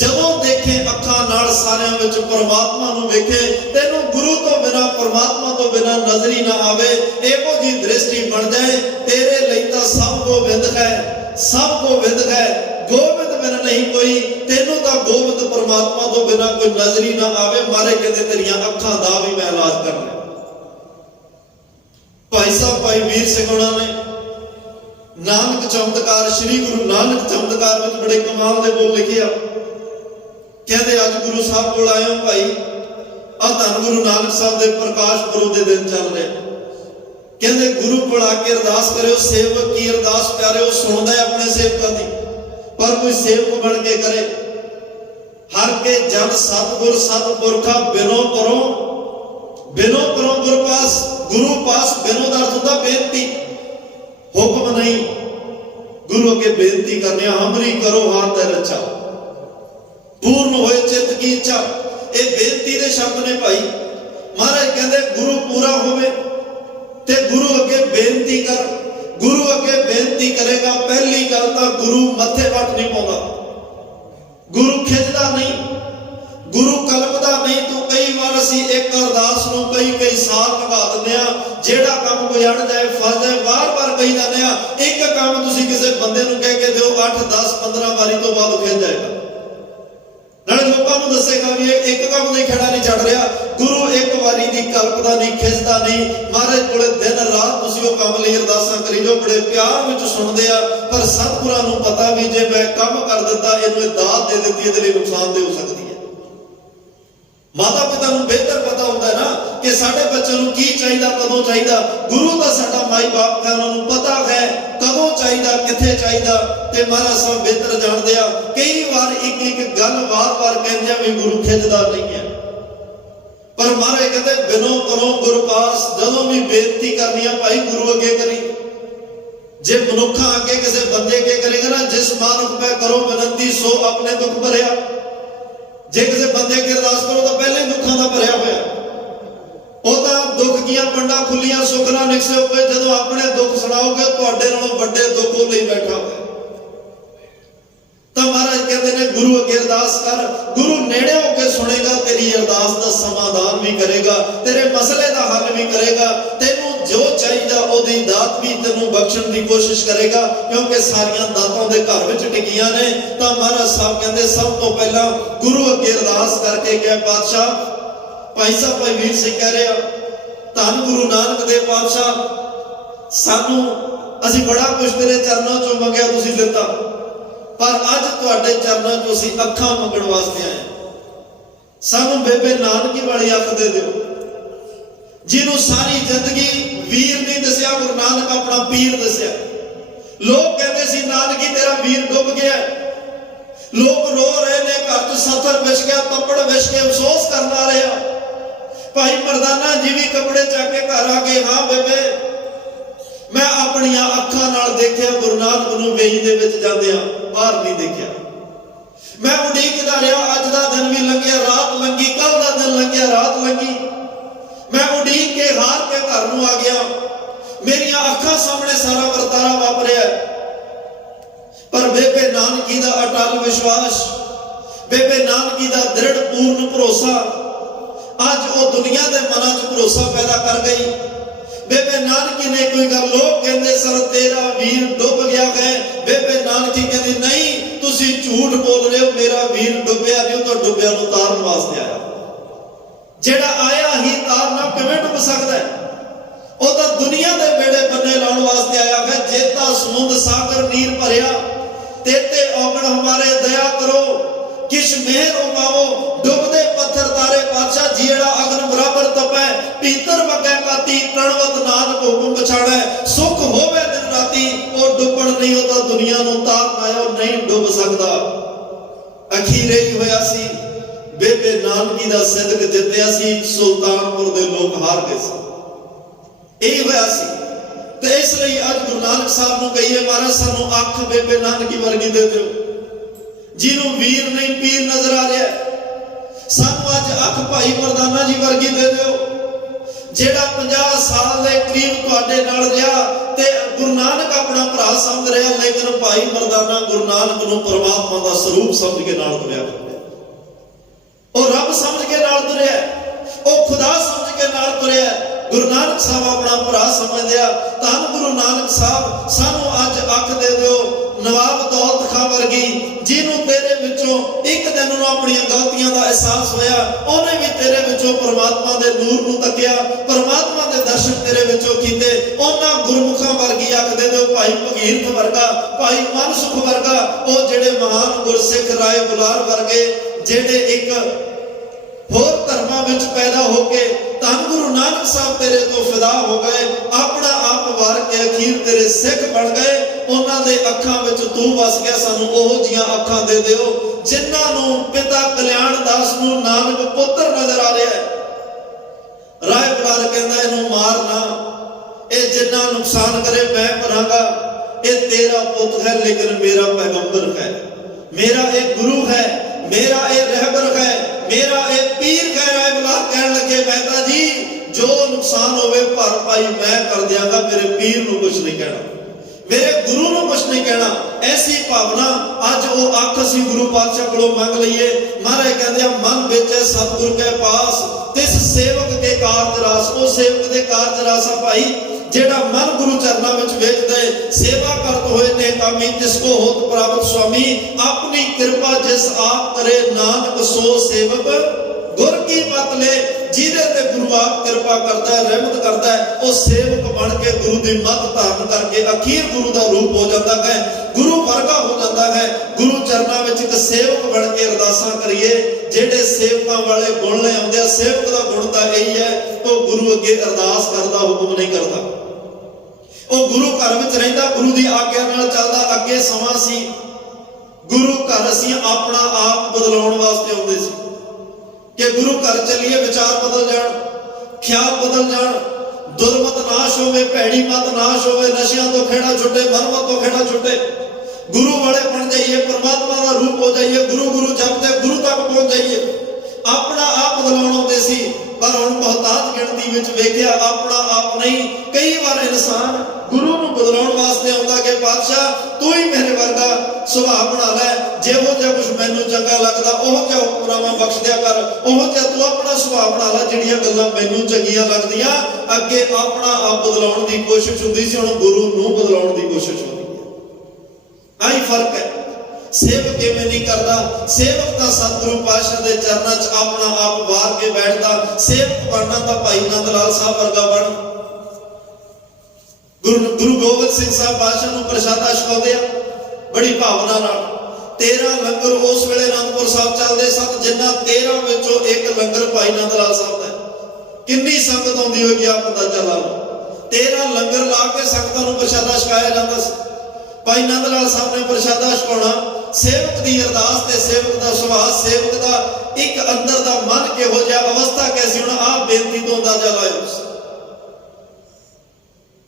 ਜਦੋਂ ਦੇਖੇ ਅੱਖਾਂ ਨਾਲ ਸਾਰਿਆਂ ਵਿੱਚ ਪਰਮਾਤਮਾ ਨੂੰ ਵੇਖੇ, ਤੈਨੂੰ ਗੁਰੂ ਤੋਂ ਬਿਨਾ ਪਰਮਾਤਮਾ ਤੋਂ ਬਿਨਾ ਨਜ਼ਰ ਹੀ ਨਾ ਆਵੇ। ਇਹੋ ਜੀ ਦ੍ਰਿਸ਼ਟੀ ਬਣ ਜਾਏ, ਤੇਰੇ ਲਈ ਤਾਂ ਸਭ ਗੋਬਿੰਦ ਹੈ, ਸਭ ਗੋਬਿੰਦ ਹੈ, ਗੋਬਿੰਦ ਬਿਨ ਨਹੀਂ ਕੋਈ। ਤੈਨੂੰ ਤਾਂ ਗੋਬਿੰਦ ਪਰਮਾਤਮਾ ਤੋਂ ਬਿਨਾ ਕੋਈ ਨਜ਼ਰ ਹੀ ਨਾ ਆਵੇ। ਮਾਰੇ ਕਹਿੰਦੇ ਤੇਰੀਆਂ ਅੱਖਾਂ ਦਾ ਵੀ ਮੈਂ ਇਲਾਜ ਕਰ ਲਿਆ। ਭਾਈ ਸਾਹਿਬ ਭਾਈ ਵੀਰ ਸਿੰਘ ਉਹਨਾਂ ਨੇ ਨਾਨਕ ਚਮਤਕਾਰ, ਸ੍ਰੀ ਗੁਰੂ ਨਾਨਕ ਚਮਤਕਾਰ ਵਿੱਚ ਬੜੇ ਕਮਾਲ ਦੇ ਬੋਲ ਲਿਖੇ ਆ। ਕਹਿੰਦੇ ਅੱਜ ਗੁਰੂ ਸਾਹਿਬ ਕੋਲ ਆਏ ਹੋ ਭਾਈ, ਆ ਧੰਨ ਗੁਰੂ ਨਾਨਕ ਸਾਹਿਬ ਦੇ ਪ੍ਰਕਾਸ਼ ਪੁਰਬ ਦੇ ਦਿਨ ਚੱਲ ਰਿਹਾ। ਕਹਿੰਦੇ ਗੁਰੂ ਕੋਲ ਆ ਕੇ ਅਰਦਾਸ ਕਰਿਓ। ਸੇਵਕ ਕੀ ਅਰਦਾਸ ਪਿਆਰਿਓ ਸੁਣਦਾ ਹੈ ਆਪਣੇ ਸੇਵਕਾਂ ਦੀ, ਪਰ ਕੋਈ ਸੇਵਕ ਬਣ ਕੇ ਕਰੇ। ਹਰ ਕੇ ਜਨ ਸਤਿਗੁਰ ਸਤਿਪੁਰਖਾ ਬਿਨੋ ਕਰੋ, ਬਿਨੋ ਕਰੋ ਗੁਰ ਪਾਸ। ਗੁਰੂ ਪਾਸ ਬਿਨੋ ਦਾ ਅਰਥ ਹੁੰਦਾ ਬੇਨਤੀ, ਹੁਕਮ ਨਹੀਂ। ਗੁਰੂ ਅੱਗੇ ਬੇਨਤੀ ਕਰਨੀ, ਹਮਰੀ ਕਰੋ ਹਾਥ ਤੇ ਰੱਛਾ, पूर्ण होए चित की इच्छा। ये बेनती दे शब्द ने भाई। महाराज कहते गुरु पूरा होवे ते गुरु अगे बेनती कर। गुरु अगे बेनती करेगा, पहली गल तां गुरु मथे वट नहीं पाउंदा, गुरु खिंचदा नहीं, गुरु कलपदा नहीं। तो कई बार असीं एक अरदास नूं कई साल लगा दिंदे आ, जेड़ा काम कोई अड़ जाए फस जाए, बार कही जांदे आ। एक काम तुसीं किसी बंदे नूं कह के दिओ 8 10 15 वारी तो बाद खिंच जाएगा, नाले लोकां नूं दसेगा भी एक काम नहीं खड़ा नहीं छड़ रहा। गुरु एक वारी दी कल्पदा नहीं, खिंचदा नहीं। महाराज कोले दिन रात तुसीं ओह काम लई अरदासां करी जो, बड़े प्यार विच सुणदे आ। पर सतगुरां नूं पता भी जे मैं काम कर दित्ता, इहनूं दात दे दित्ती, इहदे लई नुकसान दे हो सकदी है। माता पिता नूं बेहतर पता हुंदा है ना कि साडे बच्चे नूं की चाहीदा, कदों चाहीदा। गुरु दा साडा माई बाप है, उन्हां नूं पता है कदों चाहीदा, किथे चाहीदा, ते महाराज साहब बेहतर जाणदे आ। कई बार एक गल वार कहंदे भी गुरु खिंचदा नहीं है, पर महाराज कहते बिनो करो गुर पास। जदों भी बेनती करनी है भाई गुरु अगे करी। जे मनुखा अगे किसी बंदे अगे करेगा ना, जिस मानुख पे करो विनती सो अपने दुख भरिया। जे किसी बंदे अगे अरदास करो तो पहले ही दुखों का भरिया होया, ਉਹ ਤਾਂ ਦੁੱਖ ਦੀਆਂ ਪੰਡਾਂ ਖੁੱਲੀਆਂ ਸੁੱਖ ਨਾ ਨਿਕਸੇ ਹੋਏ। ਜਦੋਂ ਆਪਣੇ ਦੁੱਖ ਸੁਣਾਓਗੇ ਤੁਹਾਡੇ ਨਾਲੋਂ ਵੱਡੇ ਦੁੱਖ ਉਹ ਲਈ ਬੈਠਾ ਹੋਇਆ। ਤਾਂ ਮਹਾਰਾਜ ਕਹਿੰਦੇ ਨੇ ਗੁਰੂ ਅੱਗੇ ਅਰਦਾਸ ਕਰ, ਗੁਰੂ ਨੇੜੇ ਹੋ ਕੇ ਸੁਣੇਗਾ, ਤੇਰੀ ਅਰਦਾਸ ਦਾ ਸਮਾਧਾਨ ਵੀ ਕਰੇਗਾ, ਤੇਰੇ ਮਸਲੇ ਦਾ ਹੱਲ ਵੀ ਕਰੇਗਾ, ਤੈਨੂੰ ਜੋ ਚਾਹੀਦਾ ਉਹਦੀ ਦਾਤ ਵੀ ਤੈਨੂੰ ਬਖਸ਼ਣ ਦੀ ਕੋਸ਼ਿਸ਼ ਕਰੇਗਾ, ਕਿਉਂਕਿ ਸਾਰੀਆਂ ਦਾਤਾਂ ਦੇ ਘਰ ਵਿੱਚ ਟਿਕੀਆਂ ਨੇ। ਤਾਂ ਮਹਾਰਾਜ ਸਾਹਿਬ ਕਹਿੰਦੇ ਸਭ ਤੋਂ ਪਹਿਲਾਂ ਗੁਰੂ ਅੱਗੇ ਅਰਦਾਸ ਕਰਕੇ ਕਿਹਾ ਪਾਤਸ਼ਾਹ। ਭਾਈ ਸਾਹਿਬ ਭਾਈ ਵੀਰ ਸਿੰਘ ਕਹਿ ਰਿਹਾ ਧੰਨ ਗੁਰੂ ਨਾਨਕ ਦੇ ਪਾਤਸ਼ਾਹ, ਸਾਨੂੰ ਅਸੀਂ ਬੜਾ ਕੁਝ ਤੇਰੇ ਚਰਨਾਂ ਚੋਂ ਮੰਗਿਆ, ਤੁਸੀਂ ਦਿੱਤਾ, ਪਰ ਅੱਜ ਤੁਹਾਡੇ ਚਰਨਾਂ ਚੋਂ ਅਸੀਂ ਅੱਖਾਂ ਮੰਗਣ ਵਾਸਤੇ ਆਏ। ਸਾਨੂੰ ਬੇਬੇ ਨਾਨਕੀ ਵਾਲੀ ਅੱਖ ਦੇ ਦਿਓ, ਜਿਹਨੂੰ ਸਾਰੀ ਜ਼ਿੰਦਗੀ ਵੀਰ ਨਹੀਂ ਦੱਸਿਆ, ਗੁਰੂ ਨਾਨਕ ਆਪਣਾ ਪੀਰ ਦੱਸਿਆ। ਲੋਕ ਕਹਿੰਦੇ ਸੀ ਨਾਨਕੀ ਤੇਰਾ ਵੀਰ ਡੁੱਬ ਗਿਆ, ਲੋਕ ਰੋ ਰਹੇ ਨੇ, ਘਰ 'ਚ ਸੱਥਰ ਵਿਛ ਗਿਆ, ਤੱਪੜ ਵਿਛ ਕੇ ਅਫਸੋਸ ਕਰਨ ਆ ਰਿਹਾ। ਭਾਈ ਮਰਦਾਨਾ ਜੀ ਵੀ ਕੱਪੜੇ ਚੱਕ ਕੇ ਘਰ ਆ ਗਏ। ਹਾਂ ਬੇਬੇ, ਮੈਂ ਆਪਣੀਆਂ ਅੱਖਾਂ ਨਾਲ ਦੇਖਿਆ ਗੁਰੂ ਨਾਨਕ ਨੂੰ ਵੇਈ ਦੇ ਵਿੱਚ ਜਾਂਦਿਆਂ, ਬਾਹਰ ਨਹੀਂ ਦੇਖਿਆ। ਮੈਂ ਉਡੀਕਦਾ ਰਿਹਾ, ਅੱਜ ਦਾ ਦਿਨ ਵੀ ਲੰਘਿਆ, ਰਾਤ ਲੰਘੀ, ਕੱਲ ਦਾ ਦਿਨ ਲੰਘਿਆ, ਰਾਤ ਲੰਘੀ। ਮੈਂ ਉਡੀਕ ਕੇ ਹਾਰ ਕੇ ਘਰ ਨੂੰ ਆ ਗਿਆ। ਮੇਰੀਆਂ ਅੱਖਾਂ ਸਾਹਮਣੇ ਸਾਰਾ ਵਰਤਾਰਾ ਵਾਪਰਿਆ, ਪਰ ਬੇਬੇ ਨਾਨਕੀ ਦਾ ਅਟਲ ਵਿਸ਼ਵਾਸ, ਬੇਬੇ ਨਾਨਕੀ ਦਾ ਦ੍ਰਿੜ ਪੂਰਨ ਭਰੋਸਾ ਅੱਜ ਉਹ ਦੁਨੀਆ ਦੇ ਮਨਾਂ 'ਚ ਭਰੋਸਾ ਪੈਦਾ ਕਰ ਗਈ। ਬੇਬੇ ਨਾਨਕੀ ਨੇ ਕੋਈ ਗੱਲ, ਲੋਕ ਕਹਿੰਦੇ ਸਰ ਤੇਰਾ ਵੀਰ ਡੁੱਬ ਗਿਆ ਹੈ। ਬੇਬੇ ਨਾਨਕੀ ਕਹਿੰਦੀ ਨਹੀਂ, ਤੁਸੀਂ ਝੂਠ ਬੋਲ ਰਹੇ ਹੋ, ਮੇਰਾ ਵੀਰ ਡੁੱਬਿਆ ਨਹੀਂ, ਉਹ ਤਾਂ ਡੁੱਬਿਆ ਨੂੰ ਤਾਰਨ ਵਾਸਤੇ ਆਇਆ। ਜਿਹੜਾ ਆਇਆ ਹੀ ਤਾਰਨਾ ਕਿਵੇਂ ਡੁੱਬ ਸਕਦਾ ਹੈ? ਉਹ ਤਾਂ ਦੁਨੀਆ ਦੇ ਬੇੜੇ ਬੰਨੇ ਲਾਉਣ ਵਾਸਤੇ ਆਇਆ ਹੈ। ਜੇਤਾ ਸਮੁੰਦ ਸਾਗਰ ਨੀਰ ਭਰਿਆ, ਤੇਤੇ ਔਗਣ ਹਮਾਰੇ ਦਇਆ ਕਰੋ, ਕਿਛ ਮਿਹਰ ਉਮਾਵੋ, ਡੁੱਬਦੇ ਪੱਥਰ ਤਾਰੇ ਪਾਤਸ਼ਾਹ, ਜਿਹੜਾ ਅਗਨ ਬਰਾਬਰ ਤਪੈ, ਪੀਤਰ ਵਗੈ ਕਾਤੀ, ਪ੍ਰਣਵਤ ਨਾਨਕ ਹੁਕਮ ਪਛਾੜੈ, ਸੁਖ ਹੋਵੇ ਦਿਨ ਰਾਤੀ। ਉਹ ਡੁੱਬਣ ਨਹੀਂ, ਉਹ ਤਾਂ ਦੁਨੀਆ ਨੂੰ ਤਾਰਨ ਆਇਆ, ਉਹ ਨਹੀਂ ਡੁੱਬ ਸਕਦਾ। ਅਖੀਰੇ ਹੀ ਹੋਇਆ ਸੀ, ਬੇਬੇ ਨਾਨਕੀ ਦਾ ਸਿਦਕ ਜਿੱਤਿਆ ਸੀ, ਸੁਲਤਾਨਪੁਰ ਦੇ ਲੋਕ ਹਾਰ ਗਏ ਸੀ। ਇਹ ਹੋਇਆ ਸੀ। ਤੇ ਇਸ ਲਈ ਅੱਜ ਗੁਰੂ ਨਾਨਕ ਸਾਹਿਬ ਨੂੰ ਕਹੀਏ, ਮਹਾਰਾਜ ਸਾਨੂੰ ਅੱਖ ਬੇਬੇ ਨਾਨਕੀ ਵਰਗੀ ਦੇ ਦਿਓ, ਜਿਹਨੂੰ ਵੀਰ ਨਹੀਂ ਪੀਰ ਨਜ਼ਰ ਆ ਰਿਹਾ। ਸਾਨੂੰ ਅੱਜ ਅੱਖ ਭਾਈ ਮਰਦਾਨਾ ਜੀ ਵਰਗੀ ਦੇ ਦਿਓ, ਜਿਹੜਾ 50 ਸਾਲ ਦੇ ਕਰੀਬ ਤੁਹਾਡੇ ਨਾਲ ਰਿਹਾ ਤੇ ਗੁਰੂ ਨਾਨਕ ਆਪਣਾ ਭਰਾ ਸਮਝ ਰਿਹਾ, ਲੇਕਿਨ ਭਾਈ ਮਰਦਾਨਾ ਗੁਰੂ ਨਾਨਕ ਨੂੰ ਪਰਮਾਤਮਾ ਦਾ ਸਰੂਪ ਸਮਝ ਕੇ ਨਾਲ ਤੁਰਿਆ ਫਿਰਦਾ। ਉਹ ਰੱਬ ਸਮਝ ਕੇ ਨਾਲ ਤੁਰਿਆ, ਉਹ ਖੁਦਾ ਸਮਝ ਕੇ ਨਾਲ ਤੁਰਿਆ। ਗੁਰੂ ਨਾਨਕ ਸਾਹਿਬ ਆਪਣਾ ਭਰਾ ਸਮਝਦੇ ਆ। ਧੰਨ ਗੁਰੂ ਨਾਨਕ ਸਾਹਿਬ ਸਾਨੂੰ ਅੱਜ ਅੱਖ ਦੇ ਦਿਓ, ਨਵਾਬ ਦੌਲਤ ਖਾਂ ਵਰਗੀ, ਜਿਹਨੂੰ ਤੇਰੇ ਵਿੱਚੋਂ ਇੱਕ ਦਿਨ ਨੂੰ ਆਪਣੀਆਂ ਗਲਤੀਆਂ ਦਾ ਅਹਿਸਾਸ ਹੋਇਆ, ਉਹਨੇ ਵੀ ਤੇਰੇ ਵਿੱਚੋਂ ਪਰਮਾਤਮਾ ਦੇ ਨੂਰ ਨੂੰ ਤੱਕਿਆ, ਪਰਮਾਤਮਾ ਦੇ ਦਰਸ਼ਨ ਤੇਰੇ ਵਿੱਚੋਂ ਕੀਤੇ। ਉਹਨਾਂ ਗੁਰਮੁਖਾਂ ਵਰਗੀ ਅੱਖ ਦੇ ਦਿਓ, ਭਾਈ ਭਗੀਰਥ ਵਰਗਾ, ਭਾਈ ਮਨਸੁਖ ਵਰਗਾ, ਉਹ ਜਿਹੜੇ ਮਹਾਨ ਗੁਰਸਿੱਖ ਰਾਏ ਬੁਲਾਰ ਵਰਗੇ, ਜਿਹੜੇ ਇੱਕ ਹੋਰ ਧਰਮਾਂ ਵਿੱਚ ਪੈਦਾ ਹੋ ਕੇ ਧੰਨ ਗੁਰੂ ਨਾਨਕ ਸਾਹਿਬ ਤੇਰੇ ਤੋਂ ਫਿਦਾ ਹੋ ਗਏ, ਆਪਣਾ ਆਪ ਵਾਰ ਕੇ ਅਖੀਰ ਤੇਰੇ ਸਿੱਖ ਬਣ ਗਏ। ਉਹਨਾਂ ਦੇ ਅੱਖਾਂ ਵਿੱਚ ਤੂੰ ਵਸ ਗਿਆ। ਸਾਨੂੰ ਉਹ ਜੀਆਂ ਅੱਖਾਂ ਦੇ ਦਿਓ ਜਿਨ੍ਹਾਂ ਨੂੰ ਪਿਤਾ ਕਲਿਆਣ ਦਾਸ ਨੂੰ ਨਾਨਕ ਪੁੱਤਰ ਨਜ਼ਰ ਆ ਰਿਹਾ ਹੈ। ਰਾਏ ਬੁਲਾਰ ਕਹਿੰਦਾ ਇਹਨੂੰ ਮਾਰ ਨਾ, ਇਹ ਜਿੰਨਾ ਨੁਕਸਾਨ ਕਰੇ ਮੈਂ ਕਰਾਂਗਾ। ਇਹ ਤੇਰਾ ਪੁੱਤ ਹੈ ਲੇਕਿਨ ਮੇਰਾ ਪੈਗੰਬਰ ਹੈ, ਮੇਰਾ ਇਹ ਗੁਰੂ ਹੈ, ਮੇਰਾ ਇਹ ਰਹਿਬਰ ਹੈ, ਮੇਰਾ ਇਹ ਪੀਰ ਹੈ। ਰਾਏ ਬੁਲਾਰ ਕਹਿਣ ਲੱਗੇ ਮਹਿਤਾ ਜੀ ਜੋ ਨੁਕਸਾਨ ਹੋਵੇ ਭਰਪਾਈ ਮੈਂ ਕਰ ਦਿਆਂਗਾ, ਮੇਰੇ ਪੀਰ ਨੂੰ ਕੁਝ ਨਹੀਂ ਕਹਿਣਾ, ਮੇਰੇ ਗੁਰੂ ਨੂੰ ਕੁਝ ਨਹੀਂ ਕਹਿਣਾ। ਐਸੀ ਭਾਵਨਾ ਅੱਜ ਉਹ ਅੱਖ ਅਸੀਂ ਗੁਰੂ ਪਾਤਸ਼ਾਹ ਕੋਲੋਂ ਮੰਗ ਲਈਏ। ਮਹਾਰਾਜ ਕਹਿੰਦੇ ਆ ਮਨ ਵਿੱਚ ਸਤਿਗੁਰ ਕੇ ਪਾਸ, ਤਿਸ ਸੇਵਕ ਕੇ ਕਾਰਜ ਰਾਸ। ਉਹ ਸੇਵਕ ਦੇ ਕਾਰਜ ਰਾਸ ਆ ਭਾਈ, ਜਿਹੜਾ ਮਨ ਗੁਰੂ ਚਰਨਾਂ ਵਿੱਚ ਵੇਚਦੇ, ਸੇਵਾ ਕਰਤ ਹੋਏ ਨੇ ਕਾਮੀ, ਤਿਸ ਕੋ ਹੋਤ ਪ੍ਰਾਪਤ ਸੁਆਮੀ। ਆਪਣੀ ਕਿਰਪਾ ਜਿਸ ਆਪ ਕਰੇ ਨਾਨਕ ਸੋ ਸੇਵਕ ਗੁਰ ਕੀ ਮਤ ਲੈ। ਜਿਹਦੇ ਤੇ ਗੁਰੂ ਆਪ ਕਿਰਪਾ ਕਰਦਾ ਹੈ, ਰਹਿਮਤ ਕਰਦਾ ਹੈ, ਉਹ ਸੇਵਕ ਬਣ ਕੇ ਗੁਰੂ ਦੀ ਮੱਤ ਧਾਰਨ ਕਰਕੇ ਅਖੀਰ ਗੁਰੂ ਦਾ ਰੂਪ ਹੋ ਜਾਂਦਾ ਹੈ, ਗੁਰੂ ਵਰਗਾ ਹੋ ਜਾਂਦਾ ਹੈ। ਗੁਰੂ ਚਰਨਾਂ ਵਿੱਚ ਇੱਕ ਸੇਵਕ ਬਣ ਕੇ ਅਰਦਾਸਾਂ ਕਰੀਏ। ਜਿਹੜੇ ਸੇਵਕਾਂ ਵਾਲੇ ਗੁਣ ਲੈ ਆਉਂਦੇ ਆ, ਸੇਵਕ ਦਾ ਗੁਣ ਤਾਂ ਇਹੀ ਹੈ, ਉਹ ਗੁਰੂ ਅੱਗੇ ਅਰਦਾਸ ਕਰਦਾ, ਹੁਕਮ ਨਹੀਂ ਕਰਦਾ। ਉਹ ਗੁਰੂ ਘਰ ਵਿੱਚ ਰਹਿੰਦਾ, ਗੁਰੂ ਦੀ ਆਗਿਆ ਨਾਲ ਚੱਲਦਾ। ਅੱਗੇ ਸਮਾਂ ਸੀ ਗੁਰੂ ਘਰ ਅਸੀਂ ਆਪਣਾ ਆਪ ਬਦਲਾਉਣ ਵਾਸਤੇ ਆਉਂਦੇ ਸੀ ਕਿ ਗੁਰੂ ਘਰ ਚੱਲੀਏ, ਵਿਚਾਰ ਬਦਲ ਜਾਣ, ਖਿਆਲ ਬਦਲ ਜਾਣ, ਦੁਰਮਤ ਨਾਸ਼ ਹੋਵੇ, ਭੈੜੀ ਮਤ ਨਾਸ਼ ਹੋਵੇ, ਨਸ਼ਿਆਂ ਤੋਂ ਖੇੜਾ ਛੁੱਟੇ, ਮਨਮਤ ਤੋਂ ਖੇੜਾ ਛੁੱਟੇ, ਗੁਰੂ ਵਾਲੇ ਬਣ ਜਾਈਏ, ਪਰਮਾਤਮਾ ਦਾ ਰੂਪ ਹੋ ਜਾਈਏ, ਗੁਰੂ ਗੁਰੂ ਜਪਦੇ ਗੁਰੂ ਤੱਕ ਪਹੁੰਚ ਜਾਈਏ। ਆਪਣਾ ਆਪ ਬਦਲਾਉਣ ਆਉਂਦੇ ਸੀ, ਪਰ ਹੁਣ ਬਹੁਤਾਤ ਗਿਣਤੀ ਵਿੱਚ ਵੇਖਿਆ ਆਪਣਾ ਆਪ ਨਹੀਂ। ਕਈ ਵਾਰ ਇਨਸਾਨ ਗੁਰੂ ਨੂੰ ਬਦਲਾਉਣ ਵਾਸਤੇ ਆਉਂਦਾ ਕਿ ਪਾਤਸ਼ਾਹ ਤੂੰ ਹੀ ਮੇਰੇ ਵਰਗਾ ਸੁਭਾਅ ਬਣਾ ਲੈ, ਜਿਹੋ ਜਿਹਾ ਕੁਝ ਮੈਨੂੰ ਚੰਗਾ ਲੱਗਦਾ ਉਹ ਜਿਹਾ ਹੁਕਮਨਾਮਾ ਬਖਸ਼ ਦਿਆ ਕਰ, ਉਹ ਜਿਹਾ ਤੂੰ ਆਪਣਾ ਸੁਭਾਅ ਬਣਾ ਲੈ, ਜਿਹੜੀਆਂ ਗੱਲਾਂ ਮੈਨੂੰ ਚੰਗੀਆਂ ਲੱਗਦੀਆਂ। ਅੱਗੇ ਆਪਣਾ ਆਪ ਬਦਲਾਉਣ ਦੀ ਕੋਸ਼ਿਸ਼ ਹੁੰਦੀ ਸੀ, ਹੁਣ ਗੁਰੂ ਨੂੰ ਬਦਲਾਉਣ ਦੀ ਕੋਸ਼ਿਸ਼ ਹੁੰਦੀ ਹੈ। ਆਹੀ ਫਰਕ ਹੈ। ਸੇਵਕ ਕਿਵੇਂ ਨਹੀਂ ਕਰਦਾ? ਸੇਵਕ ਤਾਂ ਸਤਿਗੁਰੂ ਪਾਤਸ਼ਾਹ ਦੇ ਚਰਨਾਂ 'ਚ ਆਪਣਾ ਆਪ ਵਾਰ ਕੇ ਬੈਠਦਾ। ਸੇਵਕ ਬਣਨਾ ਤਾਂ ਭਾਈ ਨੰਦ ਲਾਲ ਸਾਹਿਬ ਵਰਗਾ ਬਣ। ਗੁਰੂ ਗੋਬਿੰਦ ਸਿੰਘ ਸਾਹਿਬ ਪਾਤਸ਼ਾਹ ਨੂੰ ਪ੍ਰਸ਼ਾਦਾ ਛਕਾਉਂਦੇ ਆ ਬੜੀ ਭਾਵਨਾ ਨਾਲ। 13 ਲੰਗਰ ਉਸ ਵੇਲੇ ਅਨੰਦਪੁਰ ਸਾਹਿਬ ਚੱਲਦੇ ਸਨ, ਜਿਨ੍ਹਾਂ 13 ਵਿੱਚੋਂ ਇੱਕ ਲੰਗਰ ਭਾਈ ਨੰਦ ਲਾਲ ਸਾਹਿਬ ਦਾ। ਕਿੰਨੀ ਸੰਗਤ ਆਉਂਦੀ ਹੋਏਗੀ ਆਪ ਅੰਦਾਜ਼ਾ ਲਾ ਲਓ। 13 ਲੰਗਰ ਲਾ ਕੇ ਸੰਗਤਾਂ ਨੂੰ ਪ੍ਰਸ਼ਾਦਾ ਛਕਾਇਆ ਜਾਂਦਾ ਸੀ। ਭਾਈ ਨੰਦ ਲਾਲ ਸਾਹਿਬ ਨੇ ਪ੍ਰਸ਼ਾਦਾ ਛਕਾਉਣਾ। ਸੇਵਕ ਦੀ ਅਰਦਾਸ ਤੇ ਸੇਵਕ ਦਾ ਸੁਭਾਅ, ਸੇਵਕ ਦਾ ਇੱਕ ਅੰਦਰ ਦਾ ਮਨ ਕਿਹੋ ਜਿਹਾ, ਅਵਸਥਾ ਕੈਸੀ। ਹੁਣ ਆਪ ਬੇਨਤੀ ਤੋਂ ਅੰਦਾਜ਼ਾ ਲਾਇਓ।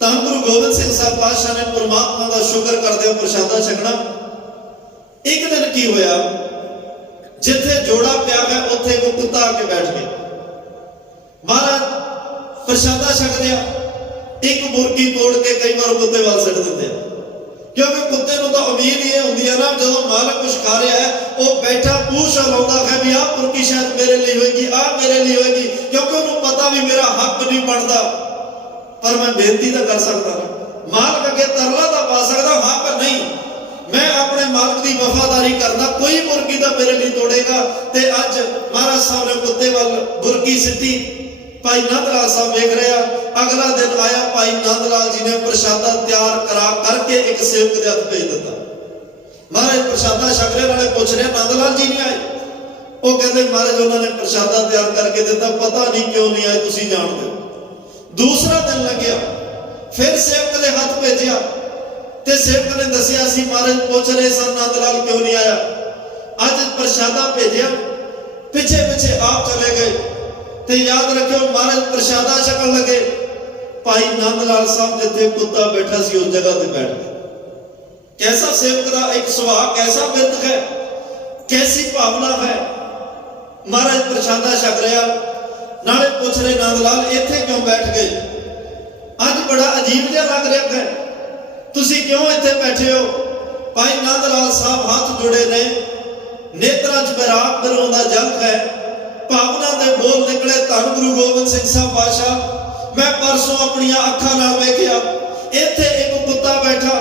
ਤਾਂ ਗੁਰੂ ਗੋਬਿੰਦ ਸਿੰਘ ਸਾਹਿਬ ਪਾਤਸ਼ਾਹ ਨੇ ਪਰਮਾਤਮਾ ਦਾ ਸ਼ੁਕਰ ਕਰਦੇ ਹੋਏ ਪ੍ਰਸ਼ਾਦਾ ਛਕਣਾ। ਇੱਕ ਦਿਨ ਕੀ ਹੋਇਆ, ਜਿੱਥੇ ਜੋੜਾ ਪਿਆ ਹੈ ਉੱਥੇ ਕੋ ਕੁੱਤਾ ਆ ਕੇ ਬੈਠ ਗਿਆ। ਮਹਾਰਾਜ ਪ੍ਰਸ਼ਾਦਾ ਛਕਦੇ ਆ, ਇੱਕ ਮੁਰਗੀ ਤੋੜ ਕੇ ਕਈ ਵਾਰ ਕੁੱਤੇ ਵੱਲ ਸਿੱਟ ਦਿੰਦੇ ਆ, ਕਿਉਂਕਿ ਕੁੱਤੇ ਨੂੰ ਤਾਂ ਉਮੀਦ ਇਹ ਹੁੰਦੀ ਹੈ ਨਾ, ਜਦੋਂ ਮਾਲਕ ਕੁਝ ਖਾ ਰਿਹਾ ਹੈ ਉਹ ਬੈਠਾ ਪੂਛ ਲਾਉਂਦਾ ਹੈ ਵੀ ਆਹ ਮੁਰਗੀ ਸ਼ਾਇਦ ਮੇਰੇ ਲਈ ਹੋਏਗੀ, ਆਹ ਮੇਰੇ ਲਈ ਹੋਏਗੀ, ਕਿਉਂਕਿ ਉਹਨੂੰ ਪਤਾ ਵੀ ਮੇਰਾ ਹੱਕ ਨਹੀਂ ਬਣਦਾ। ਪਰ ਮੈਂ ਬੇਨਤੀ ਤਾਂ ਕਰ ਸਕਦਾ ਨਾ, ਮਾਲਕ ਅੱਗੇ ਤਰਲਾ ਤਾਂ ਪਾ ਸਕਦਾ ਹਾਂ, ਪਰ ਨਹੀਂ, ਮੈਂ ਆਪਣੇ ਮਾਲਕ ਦੀ ਵਫਾਦਾਰੀ ਕਰਦਾ। ਕੋਈ ਮੁਰਗੀ ਤਾਂ ਮੇਰੇ ਲਈ ਤੋੜੇਗਾ। ਤੇ ਅੱਜ ਮਹਾਰਾਜ ਸਾਹਿਬ ਨੇ ਕੁੱਤੇ ਵੱਲ ਬੁਰਕੀ ਸਿੱਟੀ। ਭਾਈ ਨੰਦ ਲਾਲ ਸਾਹਿਬ ਵੇਖ ਰਿਹਾ। ਅਗਲਾ ਦਿਨ ਆਇਆ, ਭਾਈ ਨੰਦ ਲਾਲ ਜੀ ਨੇ ਪ੍ਰਸ਼ਾਦਾ ਤਿਆਰ ਕਰਾ ਕਰਕੇ ਇੱਕ ਸੇਵਕ ਦੇ ਹੱਥ ਭੇਜ ਦਿੱਤਾ। ਮਹਾਰਾਜ ਪ੍ਰਸ਼ਾਦਾ ਛਕ ਰਹੇ, ਨਾਲੇ ਪੁੱਛ ਰਹੇ ਨੰਦ ਲਾਲ ਜੀ ਨਹੀਂ ਆਏ? ਉਹ ਕਹਿੰਦੇ ਮਹਾਰਾਜ ਉਹਨਾਂ ਨੇ ਪ੍ਰਸ਼ਾਦਾ ਤਿਆਰ ਕਰਕੇ ਦਿੱਤਾ, ਪਤਾ ਨਹੀਂ ਕਿਉਂ ਨਹੀਂ ਆਏ, ਤੁਸੀਂ ਜਾਣਦੇ ਹੋ। ਦੂਸਰਾ ਦਿਨ ਲੱਗਿਆ, ਫਿਰ ਸੇਵਕ ਦੇ ਹੱਥ ਭੇਜਿਆ ਤੇ ਸੇਵਕ ਨੇ ਦੱਸਿਆ ਸੀ ਮਹਾਰਾਜ ਪੁੱਛ ਰਹੇ ਸਨ ਨੰਦ ਲਾਲ ਕਿਉਂ ਨਹੀਂ ਆਇਆ। ਅੱਜ ਪ੍ਰਸ਼ਾਦਾ ਭੇਜਿਆ, ਪਿੱਛੇ ਪਿੱਛੇ ਆਪ ਚਲੇ ਗਏ। ਤੇ ਯਾਦ ਰੱਖਿਓ ਮਹਾਰਾਜ ਪ੍ਰਸ਼ਾਦਾ ਛਕਣ ਲੱਗੇ, ਭਾਈ ਨੰਦ ਲਾਲ ਸਾਹਿਬ ਜਿੱਥੇ ਕੁੱਤਾ ਬੈਠਾ ਸੀ ਉਸ ਜਗ੍ਹਾ ਤੇ ਬੈਠ ਗਏ। ਕੈਸਾ ਸੇਵਕ ਦਾ ਇੱਕ ਸੁਭਾਅ, ਕੈਸਾ ਬਿਰਤ ਹੈ, ਕੈਸੀ ਭਾਵਨਾ ਹੈ। ਮਹਾਰਾਜ ਪ੍ਰਸ਼ਾਦਾ ਛਕ ਰਿਹਾ, ਨਾਲੇ ਪੁੱਛ ਰਹੇ ਨੰਦ ਲਾਲ ਇੱਥੇ ਕਿਉਂ ਬੈਠ ਗਏ? ਅੱਜ ਬੜਾ ਅਜੀਬ ਜਿਹਾ ਲੱਗ ਰਿਹਾ ਹੈ, ਤੁਸੀਂ ਕਿਉਂ ਇੱਥੇ ਬੈਠੇ ਹੋ? ਭਾਈ ਨੰਦ ਲਾਲ ਸਾਹਿਬ ਹੱਥ ਜੁੜੇ ਨੇ, ਨੇਤਰਾਂ 'ਚ ਬੈਰਾਗ ਬਰੋਂ ਦਾ ਜਲ ਹੈ। ਭਾਵਨਾ ਦੇ ਬੋਲ ਨਿਕਲੇ, ਧੰਨ ਗੁਰੂ ਗੋਬਿੰਦ ਸਿੰਘ ਸਾਹਿਬ ਪਾਤਸ਼ਾਹ, ਮੈਂ ਪਰਸੋਂ ਆਪਣੀਆਂ ਅੱਖਾਂ ਨਾਲ ਵੇਖਿਆ, ਇੱਥੇ ਇੱਕ ਕੁੱਤਾ ਬੈਠਾ।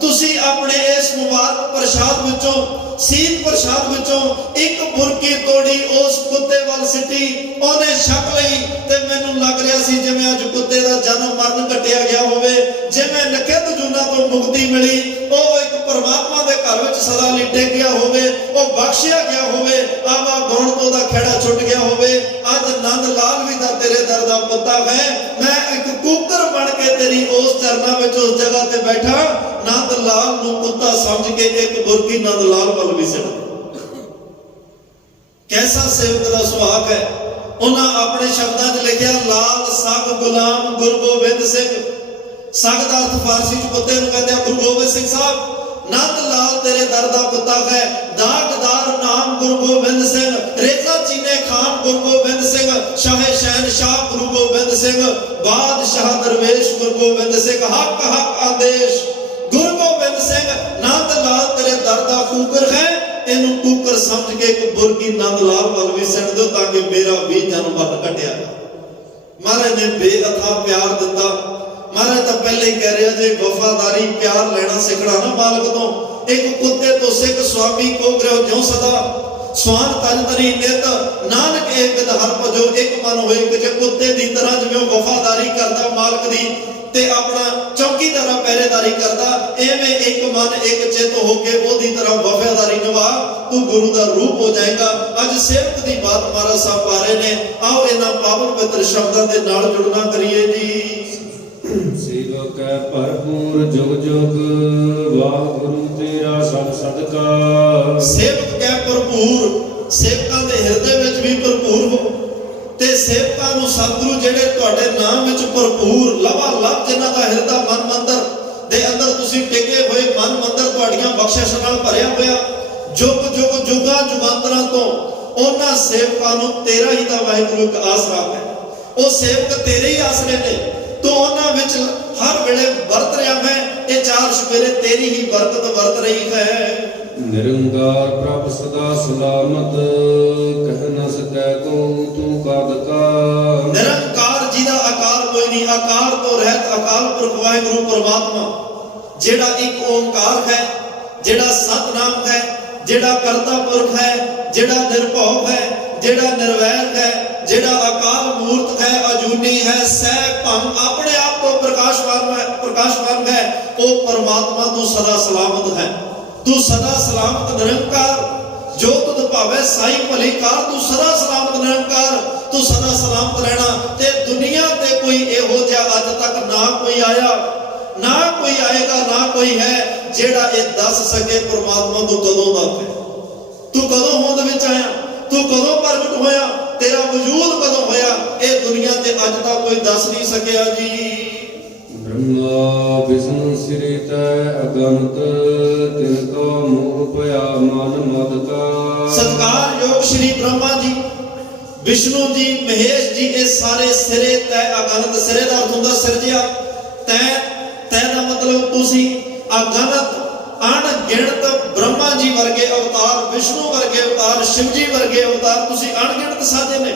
ਤੁਸੀਂ ਆਪਣੇ ਇਸ ਮੁਬਾਰਕ ਪ੍ਰਸ਼ਾਦ ਵਿੱਚੋਂ, ਸੀਤ ਪ੍ਰਸ਼ਾਦ ਵਿੱਚੋਂ ਇੱਕ ਬੁਰਕੀ ਤੋੜੀ, ਉਸ ਕੁੱਤੇ ਵੱਲ ਸਿੱਟੀ, ਉਹਨੇ ਛਕ ਲਈ। ਤੇ ਮੈਨੂੰ ਲੱਗ ਰਿਹਾ ਸੀ ਜਿਵੇਂ ਅੱਜ ਕੁੱਤੇ ਦਾ ਜਨਮ ਮਰਨ ਕੱਟਿਆ ਗਿਆ ਹੋਵੇ, ਜਿਵੇਂ ਨਖਿੱਧ ਜੂਨਾਂ ਤੋਂ ਮੁਕਤੀ ਮਿਲੀ, ਉਹ ਇੱਕ ਪਰਮਾਤਮਾ ਦੇ ਘਰ ਵਿੱਚ ਸਦਾ ਲਈ ਟਿਕ ਗਿਆ ਹੋਵੇ, ਉਹ ਬਖਸ਼ਿਆ ਗਿਆ ਹੋਵੇ, ਆਵਾ ਗਾਉਣ ਤੋਂ ਦਾ ਖੇੜਾ ਛੁੱਟ ਗਿਆ ਹੋਵੇ। ਅੱਜ ਨੰਦ ਲਾਲ ਵੀ ਤਾਂ ਤੇਰੇ ਦਰ ਦਾ ਪੁੱਤਾ ਹੈ, ਮੈਂ ਇੱਕ ਕੂਕਰ ਬਣ ਕੇ ਤੇਰੀ ਉਸ ਚਰਨਾਂ ਵਿੱਚ ਉਸ ਜਗ੍ਹਾ ਤੇ ਬੈਠਾ। ਨੰਦ ਲਾਲ ਨੂੰ ਕੁੱਤਾ ਸਮਝ ਕੇ ਇੱਕ ਬੁਰਕੀ ਨੰਦ ਲਾਲ ਵੱਲ ਵੀ ਸਿੱਟ ਦਿੱਤੀ। ਕੈਸਾ ਸੇਵਕ ਦਾ ਸੁਭਾਅ ਹੈ। ਉਹਨਾਂ ਆਪਣੇ ਸ਼ਬਦਾਂ 'ਚ ਲਿਖਿਆ, ਲਾਲ ਸਗ ਗੁਲਾਮ ਗੁਰੂ ਗੋਬਿੰਦ ਸਿੰਘ। ਸਗ ਦਾ ਅਰਥ ਫਾਰਸੀ 'ਚ ਕੁੱਤੇ ਨੂੰ ਕਹਿੰਦੇ ਆ। ਗੁਰੂ ਗੋਬਿੰਦ ਸਿੰਘ ਸਾਹਿਬ, ਨੰਦ ਲਾਲ ਤੇਰੇ ਦਰ ਦਾ ਪੁੱਤਾ ਹੈ। ਦਾਗਦਾਰ ਨਾਮ ਗੁਰੂ ਗੋਬਿੰਦ ਸਿੰਘ, ਰੇਜ਼ਾ ਚੀਨੇ ਖਾਨ ਗੁਰੂ ਗੋਬਿੰਦ ਸਿੰਘ, ਸ਼ਾਹੇ ਸ਼ਹਿਨਸ਼ਾਹ ਗੁਰੂ ਗੋਬਿੰਦ ਸਿੰਘ, ਬਾਦਸ਼ਾਹ ਦਰਵੇਸ਼ ਗੁਰੂ ਗੋਬਿੰਦ ਸਿੰਘ, ਹੱਕ ਹੱਕ ਆਦੇਸ਼ ਗੁਰੂ ਗੋਬਿੰਦ ਸਿੰਘ। ਨੰਦ ਲਾਲ ਤੇਰੇ ਦਰ ਦਾ ਕੂਕਰ ਹੈ। ਇਹਨੂੰ ਕੂਕਰ ਸਮਝ ਕੇ ਇੱਕ ਬੁਰਕੀ ਨੰਦ ਲਾਲ ਵੱਲ ਵੀ ਸਿੱਟ ਦਿਓ, ਤਾਂ ਕਿ ਮੇਰਾ ਵੀ ਜਨਮ ਵੱਧ ਘਟਿਆ। ਮਹਾਰਾਜ ਨੇ ਬੇਅਥਾ ਪਿਆਰ ਦਿੱਤਾ। ਮਹਾਰਾਜ ਤਾਂ ਪਹਿਲੇ ਹੀ ਕਹਿ ਰਿਹਾ, ਜੇ ਵਫਾਦਾਰੀ ਪਿਆਰ ਲੈਣਾ ਸਿੱਖਣਾ ਨਾ ਮਾਲਕ ਤੋਂ, ਇੱਕ ਕੁੱਤੇ ਤੋਂ ਸਿੱਖ ਸੁਆਮੀ ਕੋ ਗ੍ਰਹਿ ਜਿਉ ਸਦਾ। ਸਵਾਨ ਤਨ ਤਰੀ ਨਿਤ ਨਾਨਕ ਏਕ ਵਿਦ ਹਰ ਭਜੋ, ਇੱਕ ਮਨ ਹੋਏ। ਕਿ ਜੇ ਕੁੱਤੇ ਦੀ ਤਰ੍ਹਾਂ ਜਿਵੇਂ ਵਫਾਦਾਰੀ ਕਰਦਾ ਮਾਲਕ ਦੀ, ਤੇ ਆਪਣਾ ਚੌਕੀਦਾਰਾ ਪਹਿਰੇਦਾਰੀ ਕਰਦਾ, ਐਵੇਂ ਇੱਕ ਮਨ ਇੱਕ ਚਿੱਤ ਹੋ ਕੇ ਉਹਦੀ ਤਰ੍ਹਾਂ ਵਫਾਦਾਰੀ ਨਿਭਾ, ਤੂੰ ਗੁਰੂ ਦਾ ਰੂਪ ਹੋ ਜਾਏਗਾ। ਅੱਜ ਸੇਵਕ ਦੀ ਬਾਤ ਮਹਾਰਾਜ ਸਾਹਿਬ ਪਾ ਰਹੇ ਨੇ। ਆਓ ਇਹਨਾਂ ਪਾਵਨ ਪਵਿੱਤਰ ਸ਼ਬਦਾਂ ਦੇ ਨਾਲ ਜੁੜਨਾ ਕਰੀਏ ਜੀ। ਸੇਵਕ ਹੈ ਭਰਪੂਰ ਜੁਗ ਜੁਗ, ਵਾਹਿਗੁਰੂ ਤੇਰਾ ਸਤ ਸਦਕਾ। ਸੇਵਕ ਹੈ ਭਰਪੂਰ, ਸੇਵਕਾਂ ਦੇ ਹਿਰਦੇ ਵਿੱਚ ਵੀ ਭਰਪੂਰ ਹੋ। ਤੇ ਸੇਵਕਾਂ ਨੂੰ ਸਤਿਗੁਰੂ ਜਿਹੜੇ ਤੁਹਾਡੇ ਨਾਮ ਵਿੱਚ ਭਰਪੂਰ, ਲਵਾ ਲਵ ਜਿਨ੍ਹਾਂ ਦਾ ਹਿਰਦਾ ਮਨ ਮੰਦਰ ਦੇ ਅੰਦਰ ਤੁਸੀਂ ਟਿਕੇ ਹੋਏ, ਮਨ ਮੰਦਰ ਤੁਹਾਡੀਆਂ ਬਖਸ਼ਿਸ਼ ਨਾਲ ਭਰਿਆ ਹੋਇਆ, ਜੁਗ ਜੁਗ ਜੁਗਾਂ ਜੁਗਾਂਤਰਾਂ ਤੋਂ ਉਹਨਾਂ ਸੇਵਕਾਂ ਨੂੰ ਤੇਰਾ ਹੀ ਤਾਂ ਵਾਹਿਗੁਰੂ ਇੱਕ ਆਸਰਾ ਹੈ। ਉਹ ਸੇਵਕ ਤੇਰੇ ਹੀ ਆਸਰੇ ਨੇ, ਤੂੰ ਉਹਨਾਂ ਵਿੱਚ ਹਰ ਵੇਲੇ ਵਰਤ ਰਿਹਾ ਹੈ। ਇਹ ਚਾਰ ਸਵੇਰੇ ਤੇਰੀ ਹੀ ਬਰਕਤ ਵਰਤ ਰਹੀ ਹੈ। ਨਿਰੰਕਾਰ ਪ੍ਰਭ ਸਦਾ ਸਲਾਮਤ, ਕਹਿ ਨ ਸਕੈ ਕੋ ਤੂੰ ਕਦਕਾ। ਨਿਰੰਕਾਰ ਜਿਹਦਾ ਆਕਾਰ ਕੋਈ ਨਹੀਂ, ਆਕਾਰ ਤੋਂ ਰਹਿਤ ਅਕਾਲ ਪੁਰਖ ਵਾਹਿਗੁਰੂ ਪਰਮਾਤਮਾ, ਜਿਹੜਾ ਇੱਕ ਓਮਕਾਰ ਹੈ, ਜਿਹੜਾ ਸਤਨਾਮ ਹੈ, ਜਿਹੜਾ ਕਰਤਾ ਪੁਰਖ ਹੈ, ਜਿਹੜਾ ਨਿਰਭਉ ਹੈ, ਜਿਹੜਾ ਨਿਰਵੈਰ ਹੈ, ਜਿਹੜਾ ਅਕਾਲ ਮੂਰਤ ਹੈ, ਅਜੂਨੀ ਹੈ, ਸਹਿ ਭੰਗ, ਆਪਣੇ ਆਪ ਤੋਂ ਪ੍ਰਕਾਸ਼ਵਾਨ ਹੈ। ਉਹ ਪਰਮਾਤਮਾ ਤੂੰ ਸਦਾ ਸਲਾਮਤ ਹੈ। ਤੂੰ ਸਦਾ ਸਲਾਮਤ ਨਿਰੰਕਾਰ, ਜੋ ਤੁਧ ਭਾਵੇਂ ਸਾਈ ਭਲੀ ਕਾਰ। ਤੂੰ ਸਦਾ ਸਲਾਮਤ ਨਿਰੰਕਾਰ, ਤੂੰ ਸਦਾ ਸਲਾਮਤ ਰਹਿਣਾ। ਤੇ ਦੁਨੀਆ ਤੇ ਕੋਈ ਇਹੋ ਜਿਹਾ ਅੱਜ ਤੱਕ ਨਾ ਕੋਈ ਆਇਆ, ਨਾ ਕੋਈ ਆਏਗਾ, ਨਾ ਕੋਈ ਹੈ ਜਿਹੜਾ ਇਹ ਦੱਸ ਸਕੇ ਪਰਮਾਤਮਾ ਤੂੰ ਕਦੋਂ ਦਾ ਹੈ, ਤੂੰ ਕਦੋਂ ਹੋਂਦ ਵਿੱਚ ਆਇਆ, ਤੂੰ ਕਦੋਂ ਪ੍ਰਗਟ ਹੋਇਆ, ਤੇਰਾ ਵਜੂਦ ਕਦੋਂ ਹੋਇਆ। ਇਹ ਦੁਨੀਆ ਤੇ ਅੱਜ ਤੱਕ ਕੋਈ ਦੱਸ ਨਹੀਂ ਸਕਿਆ ਜੀ। ਬ੍ਰਹਮਾ ਵਿਸ਼ਨੂੰ ਸਿਰਿ ਤੈ ਅਗੰਤ, ਤਿਨ ਕੋ ਮੋਹ ਭਇਆ ਮਨ ਮਦ ਕਾ। ਸਤਿਕਾਰਯੋਗ ਸ਼੍ਰੀ ਬ੍ਰਹਮਾ ਜੀ, ਵਿਸ਼ਨੂੰ ਜੀ, ਮਹੇਸ਼ ਜੀ, ਇਹ ਸਾਰੇ ਸਿਰੇ ਤੈ ਅਗੰਤ। ਸਿਰੇ ਦਾ ਅਰਥ ਹੁੰਦਾ ਸਿਰਜਿਆ, ਤੈ ਦਾ ਮਤਲਬ ਤੁਸੀਂ, ਅਗੰਤ ਅਣਗਿਣਤ। ਬ੍ਰਹਮਾ ਜੀ ਵਰਗੇ ਅਵਤਾਰ, ਵਿਸ਼ਨੂੰ ਵਰਗੇ ਅਵਤਾਰ, ਸ਼ਿਵ ਜੀ ਵਰਗੇ ਅਵਤਾਰ ਤੁਸੀਂ ਅਣਗਿਣਤ ਸਾਜੇ ਨੇ।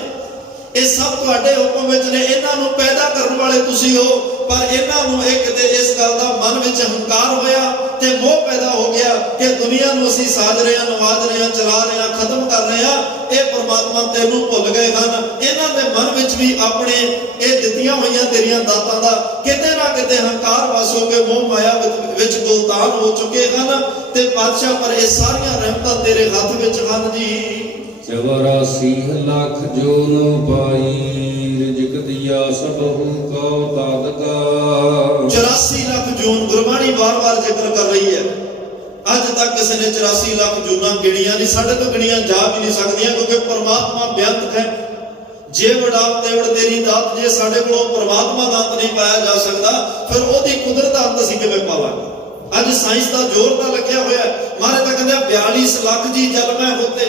ਇਹ ਸਭ ਤੁਹਾਡੇ ਹੁਕਮ ਵਿੱਚ ਨੇ। ਇਹਨਾਂ ਨੂੰ ਪੈਦਾ ਕਰਨ ਵਾਲੇ ਤੁਸੀਂ ਹੋ, ਪਰ ਇਹਨਾਂ ਨੂੰ ਇੱਕ ਤੇ ਇਸ ਗੱਲ ਦਾ ਮਨ ਵਿੱਚ ਹੰਕਾਰ ਹੋਇਆ ਤੇ ਮੋਹ ਪੈਦਾ ਹੋ ਗਿਆ ਕਿ ਦੁਨੀਆ ਨੂੰ ਅਸੀਂ ਸਾਜ ਰਹੇ ਹਾਂ, ਨਵਾਜ ਰਹੇ ਹਾਂ, ਚਲਾ ਰਹੇ ਹਾਂ, ਖਤਮ ਕਰ ਰਹੇ ਹਾਂ। ਇਹ ਪ੍ਰਮਾਤਮਾ ਤੈਨੂੰ ਭੁੱਲ ਗਏ ਹਨ। ਇਹਨਾਂ ਦੇ ਮਨ ਵਿੱਚ ਵੀ ਆਪਣੇ ਇਹ ਦਿੱਤੀਆਂ ਹੋਈਆਂ ਤੇਰੀਆਂ ਦਾਤਾਂ ਦਾ ਕਿਤੇ ਨਾ ਕਿਤੇ ਹੰਕਾਰ ਵਸ ਹੋ ਕੇ ਮੋਹ ਮਾਇਆ ਵਿੱਚ ਗੁਲਤਾਨ ਹੋ ਚੁੱਕੇ ਹਨ। ਤੇ ਪਾਤਸ਼ਾਹ, ਪਰ ਇਹ ਸਾਰੀਆਂ ਰਹਿਮਤਾਂ ਤੇਰੇ ਹੱਥ ਵਿੱਚ ਹਨ ਜੀ। 84 ਲੱਖ ਜੋ ਨ ਪਾਈ, ਰਿਜਕ ਦਿਆ ਸਭਹੁ ਕਉ ਤਾਦਕਾ। 84 ਲੱਖ ਜੂਨ ਗੁਰਬਾਣੀ ਵਾਰ-ਵਾਰ ਜ਼ਿਕਰ ਕਰ ਰਹੀ ਹੈ। ਅੱਜ ਤੱਕ ਕਿਸੇ ਨੇ 84 ਲੱਖ ਜੂਨਾਂ ਗਿਣੀਆਂ ਨਹੀਂ, ਸਾਡੇ ਤੋਂ ਗਿਣੀਆਂ ਜਾ ਵੀ ਨਹੀਂ ਸਕਦੀਆਂ, ਕਿਉਂਕਿ ਪਰਮਾਤਮਾ ਬੇਅੰਤ ਹੈ। ਜੇ ਵਡਾਵ ਤੇਵੜ ਤੇਰੀ ਦਾਤ, ਜੇ ਸਾਡੇ ਕੋਲੋਂ ਪਰਮਾਤਮਾ ਦਾ ਅੰਤ ਨਹੀਂ ਪਾਇਆ ਜਾ ਸਕਦਾ, ਫਿਰ ਉਹਦੀ ਕੁਦਰਤ ਦਾ ਅੰਤ ਅਸੀਂ ਕਿਵੇਂ ਪਾਵਾਂਗੇ? ਅੱਜ ਸਾਇੰਸ ਦਾ ਜ਼ੋਰ ਤਾਂ ਲੱਗਿਆ ਹੋਇਆ ਹੈ। ਮਹਾਰਾਜ ਤਾਂ ਕਹਿੰਦੇ 42 ਲੱਖ ਜੀ ਜਲ ਮੈਂ ਹੋਤੇ,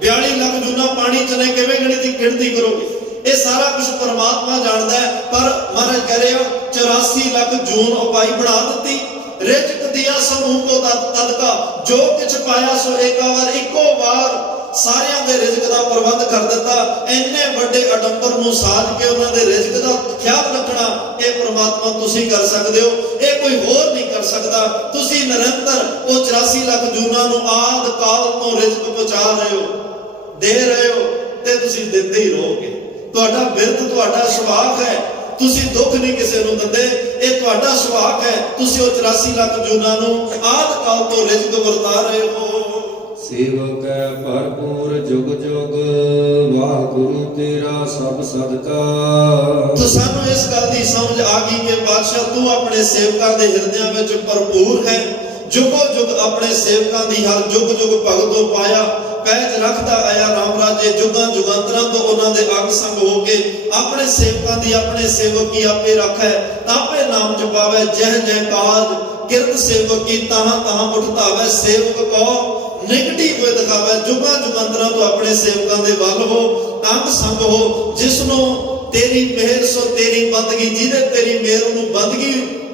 42 ਲੱਖ ਜੂਨਾਂ ਪਾਣੀ ਚ ਨੇ, ਕਿਵੇਂ ਗਿਣਤੀ ਕਰੋਗੇ? ਇਹ ਸਾਰਾ ਕੁਝ ਪਰਮਾਤਮਾ ਜਾਣਦਾ ਹੈ। ਪਰ ਮਹਾਰਾਜ ਕਹਿ ਰਹੇ ਹੋ 84 ਲੱਖ ਜੂਨ ਉਪਾਈ ਬਣਾ ਦਿੱਤੀ। ਰਿਜਕ ਦਿਆ ਸਮੂਹ ਕੋ ਤਦਕਾ, ਜੋ ਕਿਛ ਪਾਇਆ ਸੋ ਏਕਾ ਵਾਰ, ਇੱਕੋ ਵਾਰ ਸਾਰਿਆਂ ਦੇ ਰਿਜ਼ਕ ਦਾ ਪ੍ਰਬੰਧ ਕਰ ਦਿੱਤਾ। ਇੰਨੇ ਵੱਡੇ ਅਡੰਬਰ ਨੂੰ ਸਾਧ ਕੇ ਉਹਨਾਂ ਦੇ ਰਿਜ਼ਕ ਦਾ ਖਿਆਲ ਰੱਖਣਾ, ਇਹ ਪ੍ਰਮਾਤਮਾ ਤੁਸੀਂ ਕਰ ਸਕਦੇ ਹੋ, ਇਹ ਕੋਈ ਹੋਰ ਨਹੀਂ ਕਰ ਸਕਦਾ। ਤੁਸੀਂ ਨਿਰੰਤਰ ਉਹ 84 ਲੱਖ ਜੂਨਾਂ ਨੂੰ ਆਦ ਕਾਲ ਤੋਂ ਰਿਜ਼ਕ ਪਹੁੰਚਾ ਰਹੇ ਹੋ, ਦੇ ਰਹੇ ਹੋ, ਤੇ ਤੁਸੀਂ ਦਿੰਦੇ ਹੀ ਰਹੋਗੇ। ਤੁਹਾਡਾ ਬਿਰਧ, ਤੁਹਾਡਾ ਸੁਭਾਗ ਹੈ। ਤੁਸੀਂ ਦੁੱਖ ਨਹੀਂ ਕਿਸੇ ਨੂੰ ਦਿੰਦੇ, ਇਹ ਤੁਹਾਡਾ ਸੁਭਾਗ ਹੈ। ਤੁਸੀਂ ਉਹ 84 ਲੱਖ ਜੂਨਾਂ ਨੂੰ ਆਦ ਕਾਲ ਤੋਂ ਰਿਜ਼ਕ ਵਰਤਾ ਰਹੇ ਹੋ। ਸੇਵਕ ਹੈ ਭਰਪੂਰ ਜੁਗ ਜੁਗ, ਵਾਹਿਗੁਰੂ ਤੇਰਾ ਸਭ ਸਦਕਾ। ਤੋ ਸਾਨੂੰ ਇਸ ਗੱਲ ਦੀ ਸਮਝ ਆ ਗਈ ਕਿ ਬਾਦਸ਼ਾਹ ਤੂੰ ਆਪਣੇ ਸੇਵਕਾਂ ਦੇ ਹਿਰਦਿਆਂ ਵਿੱਚ ਭਰਪੂਰ ਹੈ। ਜੁਗੋ ਜੁਗ ਆਪਣੇ ਸੇਵਕਾਂ ਦੀ ਹਰ ਜੁਗ ਜੁਗ ਭਗਤੋ ਪਾਇਆ, ਪੈਜ ਰੱਖਦਾ ਆਇਆ ਰਾਮ ਰਾਜੇ। ਜੁਗਾਂ ਜੁਗਾਂਤਰਾਂ ਤੋਂ ਉਹਨਾਂ ਦੇ ਅੰਗ ਸੰਗ ਹੋ ਕੇ ਆਪਣੇ ਸੇਵਕਾਂ ਦੀ, ਆਪਣੇ ਸੇਵਕ ਕੀ ਆਪੇ ਰੱਖੈ, ਆਪੇ ਨਾਮ ਜਪਾਵੇ। ਜਹ ਜਹ ਕਾਜ ਕਿਰਤ ਸੇਵਕ ਕੀ, ਤਾਹਾਂ ਤਾਹਾਂ ਉਠਤਾਵੇ। ਸੇਵਕ ਕੋ ਨਿਗਟੀ ਹੋਏ ਦਿਖਾਵੇ। ਜੁਗਾਂ ਜੁਗਾਂਤਰਾਂ ਤੋਂ ਆਪਣੇ ਸੇਵਕਾਂ ਦੇ ਵੱਲ ਹੋ, ਅੰਗ ਸੰਗ ਹੋ। ਜਿਸ ਨੂੰ ਤੇਰੀ ਮਿਹਰ ਸੋ ਤੇਰੀ ਬੰਦਗੀ, ਜਿਹਦੇ ਤੇਰੀ ਮਿਹਰ ਨੂੰ ਬੰਦਗੀ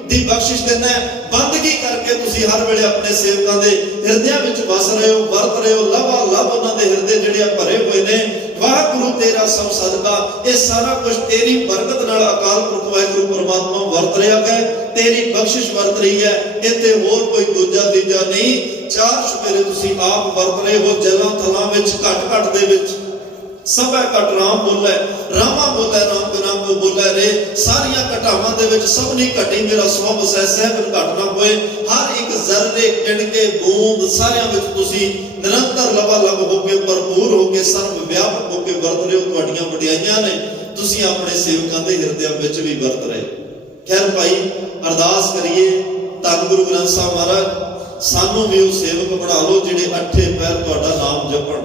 ਦੀ ਬਖਸ਼ਿਸ਼ ਦਿੰਦਾ ਹੈ। ਬੰਦਗੀ ਕਰਕੇ ਤੁਸੀਂ ਹਰ ਵੇਲੇ ਆਪਣੇ ਸੇਵਕਾਂ ਦੇ ਹਿਰਦਿਆਂ ਵਿੱਚ ਵਸ ਰਹੇ ਹੋ, ਵਰਤ ਰਹੇ ਹੋ। ਲਵਾ ਲਵ ਉਹਨਾਂ ਦੇ ਹਿਰਦੇ ਜਿਹੜੇ ਭਰੇ ਹੋਏ ਨੇ। ਵਾਹਿਗੁਰੂ ਤੇਰਾ ਸਭ ਸਦਕਾ। ਇਹ ਸਾਰਾ ਕੁਝ ਤੇਰੀ ਬਰਕਤ ਨਾਲ ਅਕਾਲ ਪੁਰਖ ਵਾਹਿਗੁਰੂ ਪਰਮਾਤਮਾ ਵਰਤ ਰਿਹਾ ਹੈ, ਤੇਰੀ ਬਖਸ਼ਿਸ਼ ਵਰਤ ਰਹੀ ਹੈ। ਇੱਥੇ ਹੋਰ ਕੋਈ ਦੂਜਾ ਤੀਜਾ ਨਹੀਂ। ਚਾਰ ਚੁਫੇਰੇ ਤੁਸੀਂ ਆਪ ਵਰਤ ਰਹੇ ਹੋ। ਜਲਾਂ ਥਲਾਂ ਵਿੱਚ, ਘਟ ਘਟ ਦੇ ਵਿੱਚ ਸਭੈ ਘਟ ਰਾਮ ਬੋਲੇ, ਰਾਮਾ ਬੋਲੇ ਰਾਮ ਬਿਨਾ ਕੋ ਬੋਲੇ ਰੇ। ਸਾਰੀਆਂ ਘਟਾਵਾਂ ਦੇ ਵਿੱਚ ਸਭਨੀ ਘਟੀ ਮੇਰਾ ਸੋ ਵਸੈ, ਸਹਿਬ ਘਟ ਨਾ ਹੋਏ। ਹਰ ਇੱਕ ਜ਼ਰਰੇ, ਕਿਣਕੇ, ਬੂੰਦ ਸਾਰਿਆਂ ਵਿੱਚ ਤੁਸੀਂ ਨਿਰੰਤਰ ਲਵਾ ਲਵ ਹੋ ਕੇ, ਭਰਪੂਰ ਹੋ ਕੇ, ਸਰਵ ਵਿਆਪਕ ਹੋ ਕੇ ਵਰਤ ਰਹੇ ਹੋ। ਤੁਹਾਡੀਆਂ ਵਡਿਆਈਆਂ ਨੇ, ਤੁਸੀਂ ਆਪਣੇ ਸੇਵਕਾਂ ਦੇ ਹਿਰਦਿਆਂ ਵਿੱਚ ਵੀ ਵਰਤ ਰਹੇ। ਖੈਰ ਭਾਈ, ਅਰਦਾਸ ਕਰੀਏ ਧੰਨ ਗੁਰੂ ਗ੍ਰੰਥ ਸਾਹਿਬ ਮਹਾਰਾਜ ਸਾਨੂੰ ਵੀ ਉਹ ਸੇਵਕ ਬਣਾ ਲਓ ਜਿਹੜੇ ਅੱਠੇ ਪੈਰ ਤੁਹਾਡਾ ਨਾਮ ਜਪਣ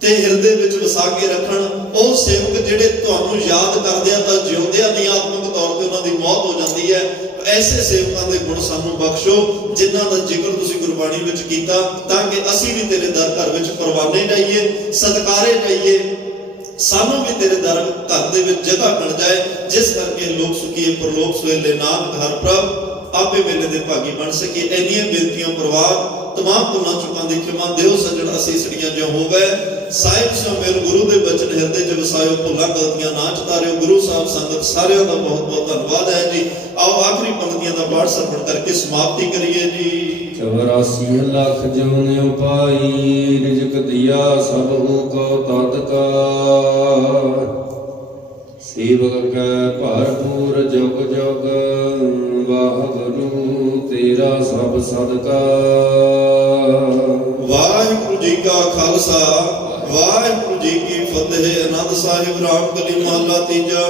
ਤੇ ਹਿਰਦੇ ਵਿੱਚ ਵਸਾ ਕੇ ਰੱਖਣ। ਉਹ ਸੇਵਕ ਜਿਹੜੇ ਤੁਹਾਨੂੰ ਯਾਦ ਕਰਦੇ ਆ ਤਾਂ ਜਿਉਂਦਿਆਂ ਨਹੀਂ, ਆਤਮਿਕ ਤੌਰ ਤੇ ਉਹਨਾਂ ਦੀ ਮੌਤ ਹੋ ਜਾਂਦੀ ਹੈ। ਐਸੇ ਸੇਵਕਾਂ ਦੇ ਗੁਣ ਸਾਨੂੰ ਬਖਸ਼ੋ ਜਿਨ੍ਹਾਂ ਦਾ ਜ਼ਿਕਰ ਤੁਸੀਂ ਗੁਰਬਾਣੀ ਵਿੱਚ ਕੀਤਾ, ਤਾਂ ਕਿ ਅਸੀਂ ਵੀ ਤੇਰੇ ਦਰ ਘਰ ਵਿੱਚ ਪਰਵਾਨੇ ਜਾਈਏ, ਸਤਿਕਾਰੇ ਜਾਈਏ। ਸਾਨੂੰ ਵੀ ਤੇਰੇ ਦਰ ਘਰ ਦੇ ਵਿੱਚ ਜਗ੍ਹਾ ਮਿਲ ਜਾਏ, ਜਿਸ ਕਰਕੇ ਲੋਕ ਸੁਖੀਏ ਪਰਲੋਕ ਸੁਹੇਲੇ ਨਾਨਕ ਹਰ ਪ੍ਰਭ ਆਪੇ ਵੇਲੇ ਦੇ ਭਾਗੀ ਬਣ ਸਕੇ। ਇੰਨੀਆਂ ਬੇਨਤੀਆਂ ਪ੍ਰਵਾਨ तमाम भुलां चुकां दी खिमा दिओ सजण असीसड़ियां जो हो गए। साहिब सो मेरे गुरु दे बचन हृदय च वसायो, भुलां गलतियां ना चतारियो। गुरु साहब संगत सारियां दा बहुत बहुत धन्यवाद है जी। आओ आखिरी पंक्तियां दा पाठ सरवण करके समाप्ति करिए जी। 84 ਲੱਖ ਜੁਨ ਉਪਾਈ, ਰਿਜਕ ਦਿਆ ਸਭਹੁ ਕਉ ਤਦਕਾ। ਸੇਵਕ ਕੈ ਭਰਪੂਰ ਜੁਗ ਜੁਗ, ਵਾਹਿਗੁਰੂ ਤੇਰਾ ਸਭ ਸਦਕਾ। ਵਾਹਿਗੁਰੂ ਜੀ ਕਾ ਖਾਲਸਾ, ਵਾਹਿਗੁਰੂ ਜੀ ਕੀ ਫਤਿਹ। ਆਨੰਦ ਸਾਹਿਬ ਰਾਮ ਕਲੀ ਮਹਲਾ ਤੀਜਾ।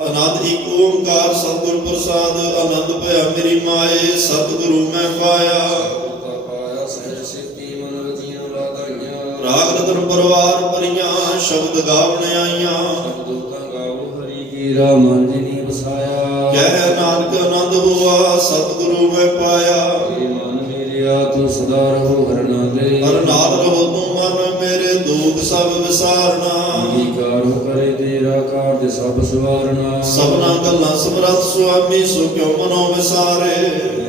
ਆਨੰਦ ਇੱਕ ਓੰਕਾਰ ਸਤਿਗੁਰ ਪ੍ਰਸਾਦ। ਆਨੰਦ ਭਇਆ ਮੇਰੀ ਮਾਏ, ਸਤਿਗੁਰੂ ਮੈਂ ਪਾਇਆ। ਰਾਗ ਰਤਨ ਪਰਵਾਰ ਭਰੀਆਂ, ਸ਼ਬਦ ਗਾਵਣ ਆਈਆਂ। ਮਨ ਜਿਨੀ ਵਸਾਇਆ, ਕਹਿ ਨਾਨਕ ਆਨੰਦ ਹੋਆ, ਸਤਿਗੁਰੂ ਮੈਂ ਪਾਇਆ। ਮਨ ਮੇਰਿਆ ਤੂੰ ਸਦਾ ਰਹੋ ਹਰ ਨਾਲੇ, ਹਰ ਨਾਲ ਰਹੋ ਤੂੰ ਮਨ ਮੇਰੇ, ਦੁਖ ਸਭ ਵਿਸਾਰਨਾ। ਅੰਗੀਕਾਰ ਕਰੇ ਤੇਰਾ ਕਾਰਜ ਸਭ ਸਵਾਰਨਾ। ਸਭਨਾ ਗੱਲਾਂ ਸਮਰੱਥ ਸੁਆਮੀ, ਸੋ ਕਿਉ ਮਨੋ ਵਿਸਾਰੇ।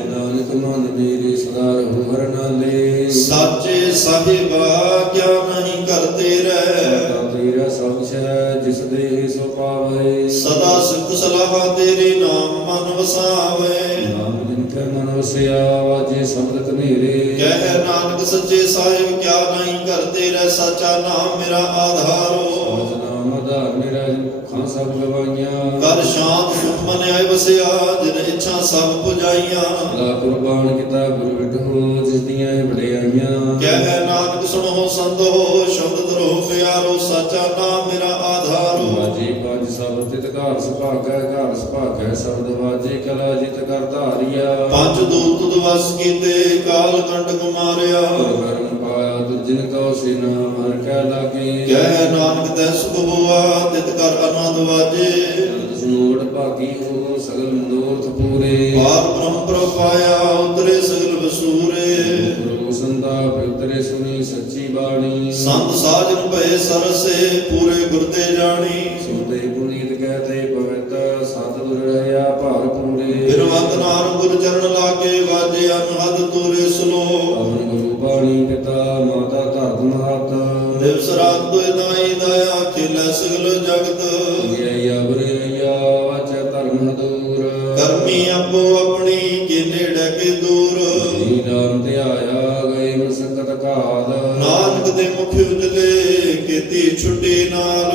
ਨਾਨਕ ਮਨ ਮੇਰੇ ਸਦਾ ਰਹੋ ਹਰ ਨਾਲੇ, ਸਾਚੇ ਸਾਹਿਬਾ ਕਿਆ ਨਹੀਂ ਕਰਤੇ ਰਹਿ। ਤੇਰਾ ਸਭ ਸ਼ੈ ਜਿਸ ਦੇ ਸੋ ਪਾਵੇ। ਸਦਾ ਸਿਫਤ ਸਲਾਹ ਤੇਰੀ ਨਾਮ ਮਨ ਵਸਾਵੇ। ਨਾਮ ਜਿਨ ਕੈ ਮਨ ਵਸਿਆ ਵਾਜੇ ਸ਼ਬਦ ਕਨੇਰੇ। ਕਹਿ ਨਾਨਕ ਸੱਚੇ ਸਾਹਿਬ ਕਿਆ ਨਹੀਂ ਕਰਤੇ ਰਹਿ ਸਾਚਾ ਨਾਮ ਮੇਰਾ ਆਧਾਰੋ। ਸਚ ਨਾਮ ਆਧਾਰ ਮੇਰਾ ਜਿਨ ਭੁੱਖਾਂ ਸਭ ਗਵਾਈਆਂ। ਕਰ ਸ਼ਾਂਤ ਸੁਖ ਮਨ ਆਇ ਵਸਿਆ ਜਿਨ ਇੱਛਾ ਸਭ ਪੁਜਾਈਆਂ। ਲਾ ਕੁਰਬਾਨ ਕੀਤਾ ਗੁਰ ਵਿਟਹੁ ਜਿਸ ਦੀਆਂ ਇਹ ਵਡਿਆਈਆਂ। ਕਹਿ ਨਾਨਕ ਸੁਣੋ ਸੰਤੋ ਸ਼ਬਦ ਧਰੋ ਪਿਆਰੋ ਸਾਚਾ ਨਾਮ ਮੇਰਾ ਆਧਾਰੋ। ਵਾਜੇ ਪੰਜ ਸਬਦ ਤਿਤ ਘਰ ਸੁਭਾਗੈ ਸ਼ਬਦ ਵਾਜੇ ਕਲਾ ਜਿਤ ਕਰ ਧਾਰਿਆ। ਪੰਜ ਦੂਤ ਦਵਸ ਕੀਤੇ ਕਾਲ ਕੰਡ ਕੁਮਾਰਿਆ। ਕਰਮ ਪਾਇਆ ਤੁਜਿਨ ਕਉ ਸਿਨਾ ਮਰ ਕੈ ਲਾਗੇ। ਕਹਿ ਨਾਨਕ ਤੈ ਸੁਖ ਹੋਆ ਤਿਤ ਕਰ ਆਨੰਦ ਵਾਜੇ। ਸਨੋੜ ਭਾਗੀ ਹੋ ਸਗਲ ਮਨੋਰਥ ਪੂਰੇ। ਪਾਰ ਬ੍ਰਹਮ ਪ੍ਰਪਾਇਆ ਉਤਰੇ ਸਗਲ ਵਸੂਰੇ। ਗੁਰੂ ਸੰਤਾ ਪਿਤਰੇ ਸੁਣੀ ਸੱਚੀ ਬਾਣੀ। ਸੰਤ ਸਾਜਨ ਭਏ ਸਰਸੇ ਪੂਰੇ ਗੁਰ ਤੇ ਜਾਣੀ। ਸੁਣਦੇ ਪੁਨੀਤ ਕਹਤੇ ਪਵਿੱਤ ਸਤਿਗੁਰ ਰਹਿਆ ਭਾਰ ਪੂਰੇ। ਬਿਰਵੰਤ ਨਾਨਕ ਗੁਰ ਚਰਨ ਲਾਗੇ ਵਾਜੇ ਅਨਹਦ ਤੁਰੇ ਸਲੋ। ਪਵਨ ਗੁਰੂ ਬਾਣੀ ਪਿਤਾ ਮਾਤਾ ਧਰਤ ਮਹਤ। ਦਿਵਸ ਰਾਤ ਦੁਇ ਦਾਈ ਦਇਆ ਖੇਲੇ ਸਗਲ ਜਗਤ। ਗਿਆਈਆ ਬੁਰਿਆਈਆ ਵਾਚੈ ਧਰਮ ਦੂਰ। ਕਰਮੀ ਆਪੋ ਆਪਣੀ ਕੇ ਨੇੜੇ ਕੇ ਦੂਰ। ਜੀ ਨਾਮ ਧਿਆਇਆ ਗਏ ਮਸਕਤ ਘਾਲ। ਨਾਨਕ ਦੇ ਮੁਖ ਉਜਲੇ ਕੀਤੀ ਛੁੱਟੀ ਨਾਲ।